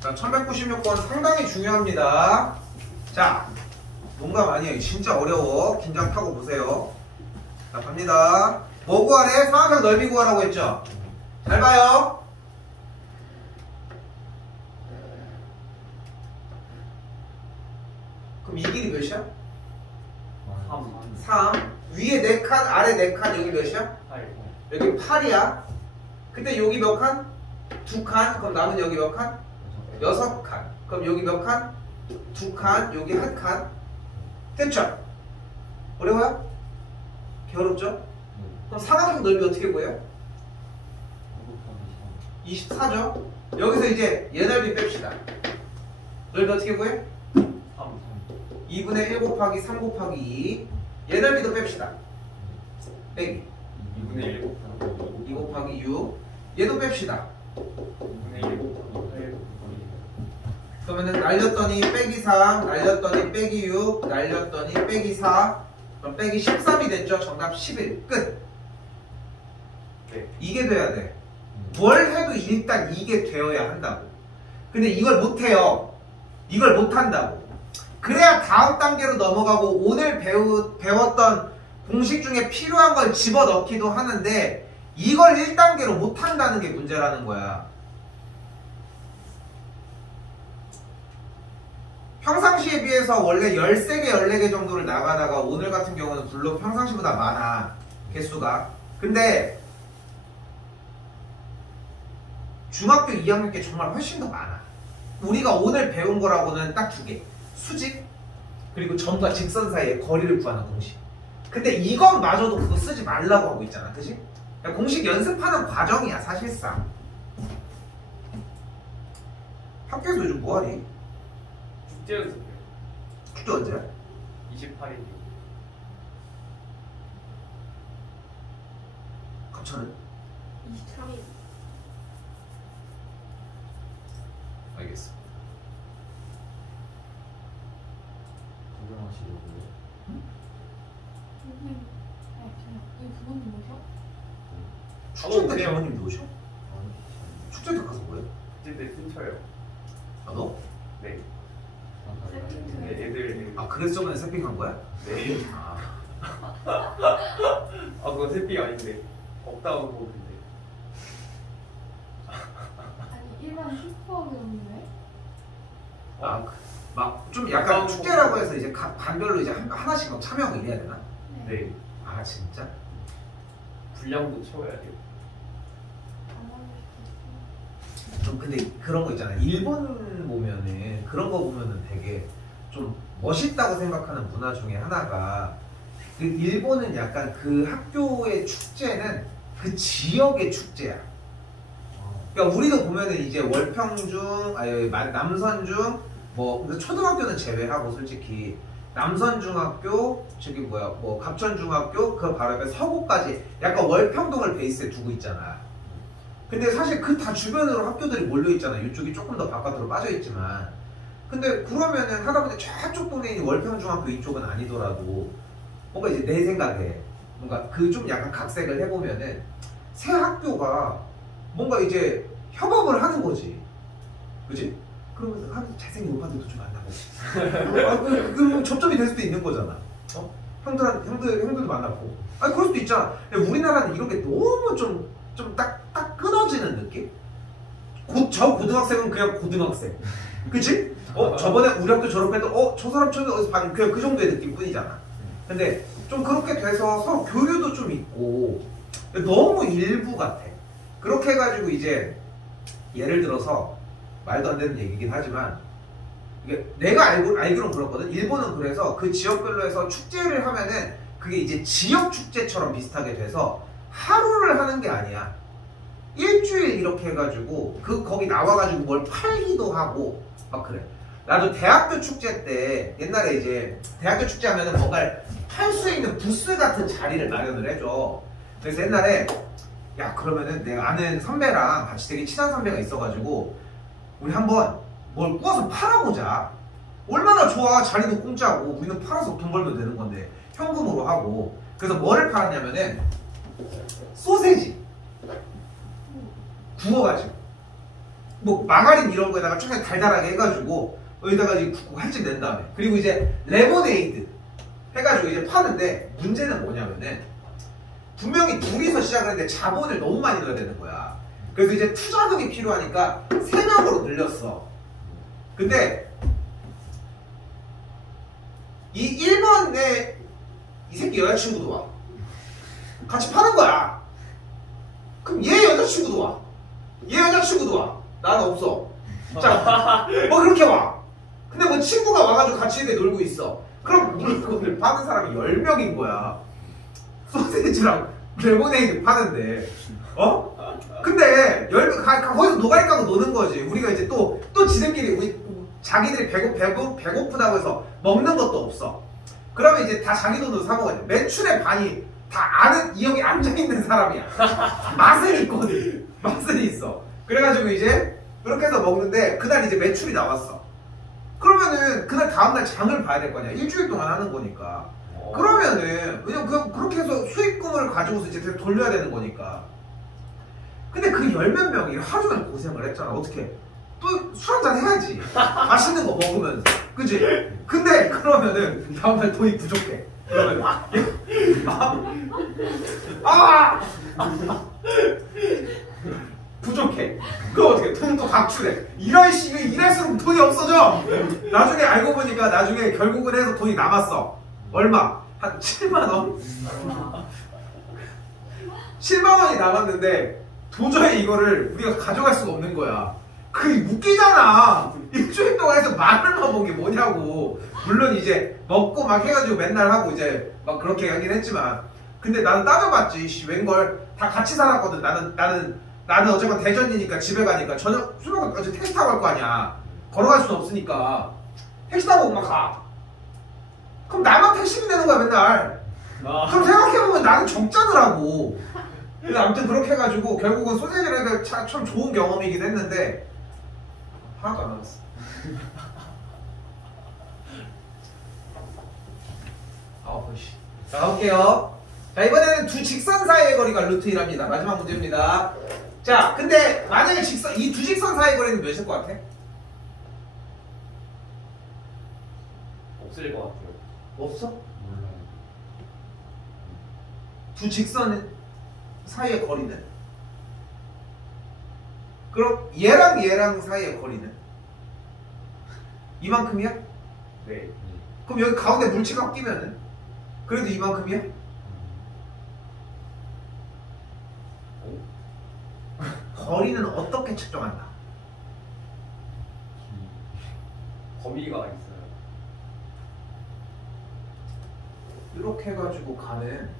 자, 1196번 상당히 중요합니다. 자, 농담 아니에요. 진짜 어려워. 긴장 타고 보세요. 자, 갑니다. 뭐 구하래? 상황상 넓이 구하라고 했죠? 잘 봐요. 그럼 이 길이 몇이야? 3. 위에 4칸, 아래 4칸, 여기 몇이야? 8. 여기 8이야. 근데 여기 몇 칸? 2칸. 그럼 남은 여기 몇 칸? 6칸. 그럼 여기 몇 칸? 2칸. 여기 1칸. 됐죠? 어려워요? 어렵죠? 그럼 사각형 넓이 어떻게 구해요? 24죠? 여기서 이제 얘 넓이 뺍시다. 넓이 어떻게 구해? 3. 2분의 1 곱하기 3 곱하기 2. 얘 넓이도 뺍시다. 빼기 2분의 1 곱하기 2 곱하기 6. 얘도 뺍시다. 2분의 1 곱하기 8 곱하기 그러면은 날렸더니 빼기 3, 날렸더니 빼기 6, 날렸더니 빼기 4. 그럼 빼기 13이 됐죠? 정답 11. 끝. 네. 이게 돼야 돼. 뭘 해도 일단 이게 되어야 한다고. 근데 이걸 못해요. 이걸 못한다고. 그래야 다음 단계로 넘어가고 오늘 배웠던 공식 중에 필요한 걸 집어넣기도 하는데 이걸 1단계로 못한다는 게 문제라는 거야. 평상시에 비해서 원래 13개, 14개 정도를 나가다가 오늘 같은 경우는 물론 평상시보다 많아. 개수가. 근데 중학교 2학년 게 정말 훨씬 더 많아. 우리가 오늘 배운 거라고는 딱 2개. 수직 그리고 점과 직선 사이의 거리를 구하는 공식. 근데 이것마저도 그거 쓰지 말라고 하고 있잖아. 그치? 그러니까 공식 연습하는 과정이야 사실상. 학교에서 요즘 뭐하니? 축제 연습해요. 축제 언제야? 28일이요. 갑천은? 23일. 알겠어. 도전하시려고요? 선생님, 그냥 여기 부모님 오셔? 축제 때 오세요. 부모님도 오셔? 아니, 축제 때 가서 뭐해? 축제 때 근처요. 아 너? 네. 세팅트. 네, 애들. 아 그래서 저번에 세핑한 거야? 네. 아 아, 그건 새삥 아닌데. 없다고 보는데. 아니 일반 슈퍼였는데? 막 좀 약간 축제라고 해서 이제 각 반별로 이제 하나씩 막 참여하고 이래야 되나? 네. 아 진짜? 분량도 채워야 돼요. 안 하고 싶었어. 좀 근데 그런 거 있잖아. 일본 보면은 그런 거 보면은 되게 좀 멋있다고 생각하는 문화 중에 하나가 그 일본은 약간 그 학교의 축제는 그 지역의 축제야. 그러니까 우리도 보면은 이제 월평중, 아니 남선중, 뭐 초등학교는 제외하고 솔직히 남선중학교, 저기 뭐야, 뭐 갑천중학교, 그 바로 옆에 서구까지 약간 월평동을 베이스에 두고 있잖아. 근데 사실 그 다 주변으로 학교들이 몰려 있잖아. 이쪽이 조금 더 바깥으로 빠져 있지만 근데 그러면은 하다보니 저쪽 동네 있는 월평중학교 이쪽은 아니더라도 뭔가 이제 내 생각에 뭔가 그 좀 약간 각색을 해보면은 새 학교가 뭔가 이제 협업을 하는 거지, 그지? 그러면서 하면서 잘생긴 오빠들도 좀 만나고, 그 접점이 될 수도 있는 거잖아. 형들도 만나고. 아니 그럴 수도 있잖아. 근데 우리나라는 이런 게 너무 좀 딱 끊어지는 느낌? 저 고등학생은 그냥 고등학생, 그치? 저번에 우리 학교 졸업해도 저 사람 처음에 어디서 봤는데 그냥 그 정도의 느낌뿐이잖아. 근데 좀 그렇게 돼서 서로 교류도 좀 있고 너무 일부 같아. 그렇게 해가지고 이제 예를 들어서 말도 안 되는 얘기긴 하지만 이게 내가 알기로는 그렇거든. 일본은 그래서 그 지역별로 해서 축제를 하면은 그게 이제 지역 축제처럼 비슷하게 돼서 하루를 하는 게 아니야. 일주일 이렇게 해가지고 거기 나와가지고 뭘 팔기도 하고 막 그래. 나도 대학교 축제 때 옛날에 이제 대학교 축제 하면은 뭔가를 팔 수 있는 부스 같은 자리를 마련을 해줘. 그래서 옛날에 야 그러면은 내가 아는 선배랑 같이 되게 친한 선배가 있어가지고 우리 한번 뭘 구워서 팔아보자. 얼마나 좋아. 자리는 공짜고 우리는 팔아서 돈 벌면 되는 건데 현금으로 하고. 그래서 뭐를 팔았냐면은 소세지 구워가지고 뭐 마가린 이런 거에다가 좀 달달하게 해가지고 여기다가 이제 굽고 할증 낸 다음에 그리고 이제 레모네이드 해가지고 이제 파는데 문제는 뭐냐면은 분명히 둘이서 시작을 했는데 자본을 너무 많이 넣어야 되는 거야. 그래서 이제 투자금이 필요하니까 3명으로 늘렸어. 근데 이 1번 내 이 새끼 여자친구도 와. 같이 파는 거야. 그럼 얘 여자친구도 와. 얘 여자친구도 와. 나는 없어. 자, 뭐 그렇게 와. 근데 뭐 친구가 와가지고 같이 이렇게 놀고 있어. 그럼 물건을 파는 사람이 10명인 거야. 소세지랑 레모네이드 파는데. 근데 거기서 노가리 까고 노는 거지. 우리가 이제 또 지들끼리 자기들이 배고프다고 해서 먹는 것도 없어. 그러면 이제 다 자기 돈으로 사 먹어야 돼. 매출의 반이 다 아는 이 형이 앉아있는 사람이야. 맛은 있거든. 맛은 있어. 그래가지고 이제 그렇게 해서 먹는데 그날 이제 매출이 나왔어. 그러면은 그날 다음날 장을 봐야 될 거 아니야. 일주일 동안 하는 거니까. 그러면은 그냥 그렇게 해서 수익금을 가지고서 이제 계속 돌려야 되는 거니까. 근데 그 10몇 명이 하루 종일 고생을 했잖아. 어떻게 또 술 한잔 해야지. 맛있는 거 먹으면서. 그치? 근데 그러면은 다음날 돈이 부족해. 그러면 부족해. 그럼 어떻게? 돈도 각출해. 이런 식으로 일할수록 돈이 없어져. 나중에 알고 보니까 나중에 결국은 해서 돈이 남았어. 얼마? 한 7만 원? 7만 원이 남았는데 도저히 이거를 우리가 가져갈 수가 없는 거야. 그게 웃기잖아. 일주일 동안 해서 말을 먹은 게 뭐냐고. 물론 이제 먹고 막 해가지고 맨날 하고 이제 막 그렇게 하긴 했지만 근데 나는 따져봤지. 웬걸 다 같이 살았거든. 나는 어쨌건 대전이니까 집에 가니까 저녁 술 먹고 어제 택시 타고 갈 거 아니야. 걸어갈 수는 없으니까 택시 타고 막 가. 그럼 나만 택시비 내는 거야 맨날. 그럼 생각해보면 나는 적자더라고. 근데 아무튼 그렇게 해가지고 결국은 소세지를 해서 참 좋은 경험이긴 했는데 하나도 안 남았어. 자 가볼게요. 자 이번에는 두 직선 사이의 거리가 루트 1합니다. 마지막 문제입니다. 자 근데 만약에 이 두 직선 사이의 거리는 몇일 것 같아? 없을 것 같아요. 없어? 몰라요. 두 직선 사이의 거리는? 그럼 얘랑 사이의 거리는? 이만큼이야? 네. 그럼 여기 가운데 물체가 끼면은? 그래도 이만큼이야? 거리는 어떻게 측정한다? 범위가 있어요. 이렇게 해가지고 가는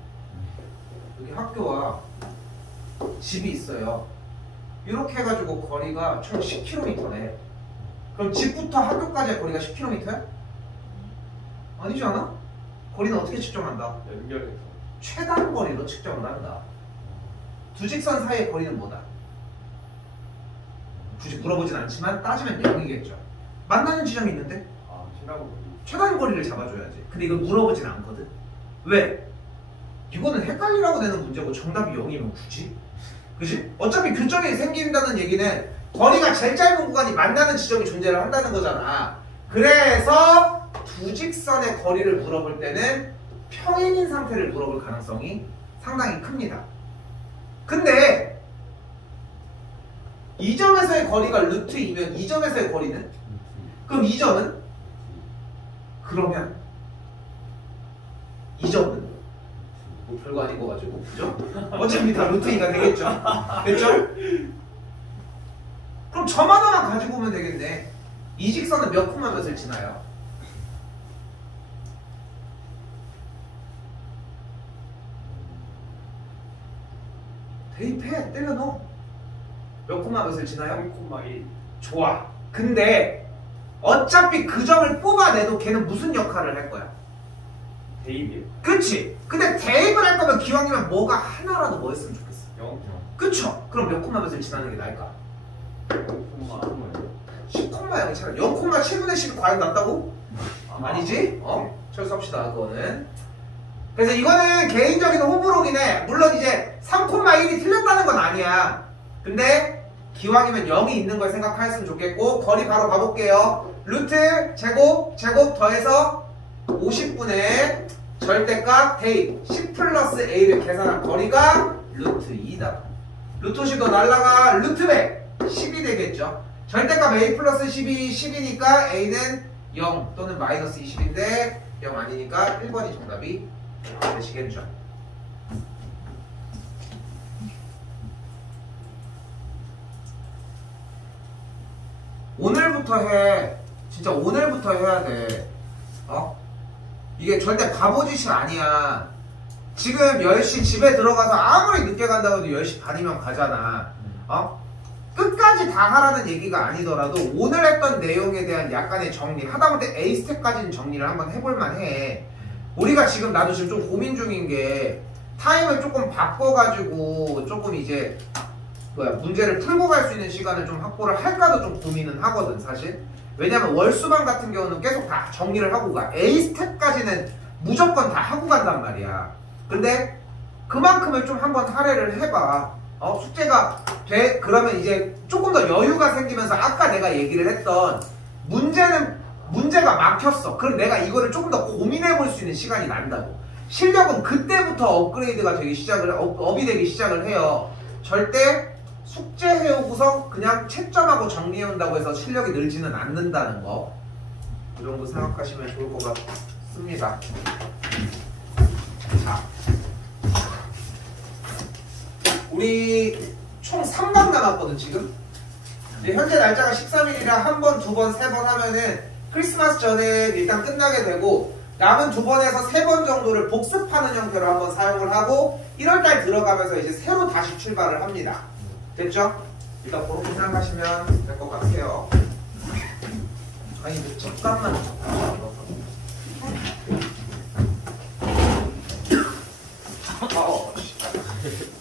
여기 학교와 집이 있어요. 이렇게 해가지고 거리가 총 10km네. 그럼 집부터 학교까지의 거리가 10km야? 아니지 않아? 거리는 어떻게 측정한다? 연결해서. 최단 거리로 측정을 한다. 두 직선 사이의 거리는 뭐다? 굳이 물어보진 않지만 따지면 0이겠죠. 만나는 지점이 있는데 아 최다고. 최단 거리를 잡아줘야지. 근데 이걸 물어보진 않거든. 왜? 이거는 헷갈리라고 되는 문제고 정답이 0이면 굳이? 그지? 어차피 교점이 생긴다는 얘기는 거리가 제일 짧은 구간이 만나는 지점이 존재를 한다는 거잖아. 그래서 두 직선의 거리를 물어볼 때는 평행인 상태를 물어볼 가능성이 상당히 큽니다. 근데 이 점에서의 거리가 루트 2면 이 점에서의 거리는? 그럼 이 점은? 그러면 이 점은? 뭐 별거 아닌 거 가지고 그죠? 어차피 다 루트 2가 되겠죠? 됐죠? 그럼 점 하나만 가지고 오면 되겠네. 이 직선은 몇 콤마 몇을 지나요? 대입해 때려 넣어. 몇 콤마 몇을 지나요? 3,1. 좋아. 근데 어차피 그 점을 뽑아내도 걔는 무슨 역할을 할 거야? 대입이요? 그치? 근데 대입을 할 거면 기왕이면 뭐가 하나라도 뭐 했으면 좋겠어. 0. 그쵸? 그럼 몇 콤마 몇을 지나는 게 나을까? 10,0이 차라리 0,7분의 10이 과연 낫다고? 아니지? 철수합시다 그거는. 그래서 이거는 개인적인 호불호긴 해. 물론 이제 3,1이 틀렸다는 건 아니야. 근데 기왕이면 0이 있는 걸 생각했으면 좋겠고 거리 바로 가볼게요. 루트 제곱 더해서 50분의 절대값 대입 10 플러스 a를 계산한 거리가 루트 2다. 루트 50도 날라가 루트 100 10이 되겠죠. 절대값 a 플러스 10이 10이니까 a는 0 또는 마이너스 20인데 0 아니니까 1번이 정답이 되시겠죠. 오늘부터 해. 진짜 오늘부터 해야 돼. 이게 절대 바보짓이 아니야. 지금 10시 집에 들어가서 아무리 늦게 간다고 해도 10시 반이면 가잖아. 끝까지 다 하라는 얘기가 아니더라도 오늘 했던 내용에 대한 약간의 정리, 하다못해 A 스텝까지는 정리를 한번 해볼만 해. 우리가 지금 나도 지금 좀 고민 중인 게 타임을 조금 바꿔가지고 조금 이제 문제를 풀고 갈 수 있는 시간을 좀 확보를 할까도 좀 고민은 하거든 사실. 왜냐면 월수방 같은 경우는 계속 다 정리를 하고 가. A 스텝까지는 무조건 다 하고 간단 말이야. 근데 그만큼을 좀 한번 할애를 해봐. 숙제가 돼? 그러면 이제 조금 더 여유가 생기면서 아까 내가 얘기를 했던 문제가 막혔어. 그럼 내가 이거를 조금 더 고민해 볼 수 있는 시간이 난다고. 실력은 그때부터 업그레이드가 되기 업이 되기 시작을 해요. 절대 숙제해오고서 그냥 채점하고 정리해온다고 해서 실력이 늘지는 않는다는 거. 그 정도 생각하시면 좋을 것 같습니다. 자, 우리 총 3강 남았거든 지금. 현재 날짜가 13일이라 한 번, 두 번, 세 번 하면은 크리스마스 전에 일단 끝나게 되고 남은 두 번에서 세 번 정도를 복습하는 형태로 한번 사용을 하고 1월달 들어가면서 이제 새로 다시 출발을 합니다. 됐죠? 일단 그렇게 생각하시면 될 것 같아요. 아니 잠깐만. 씨.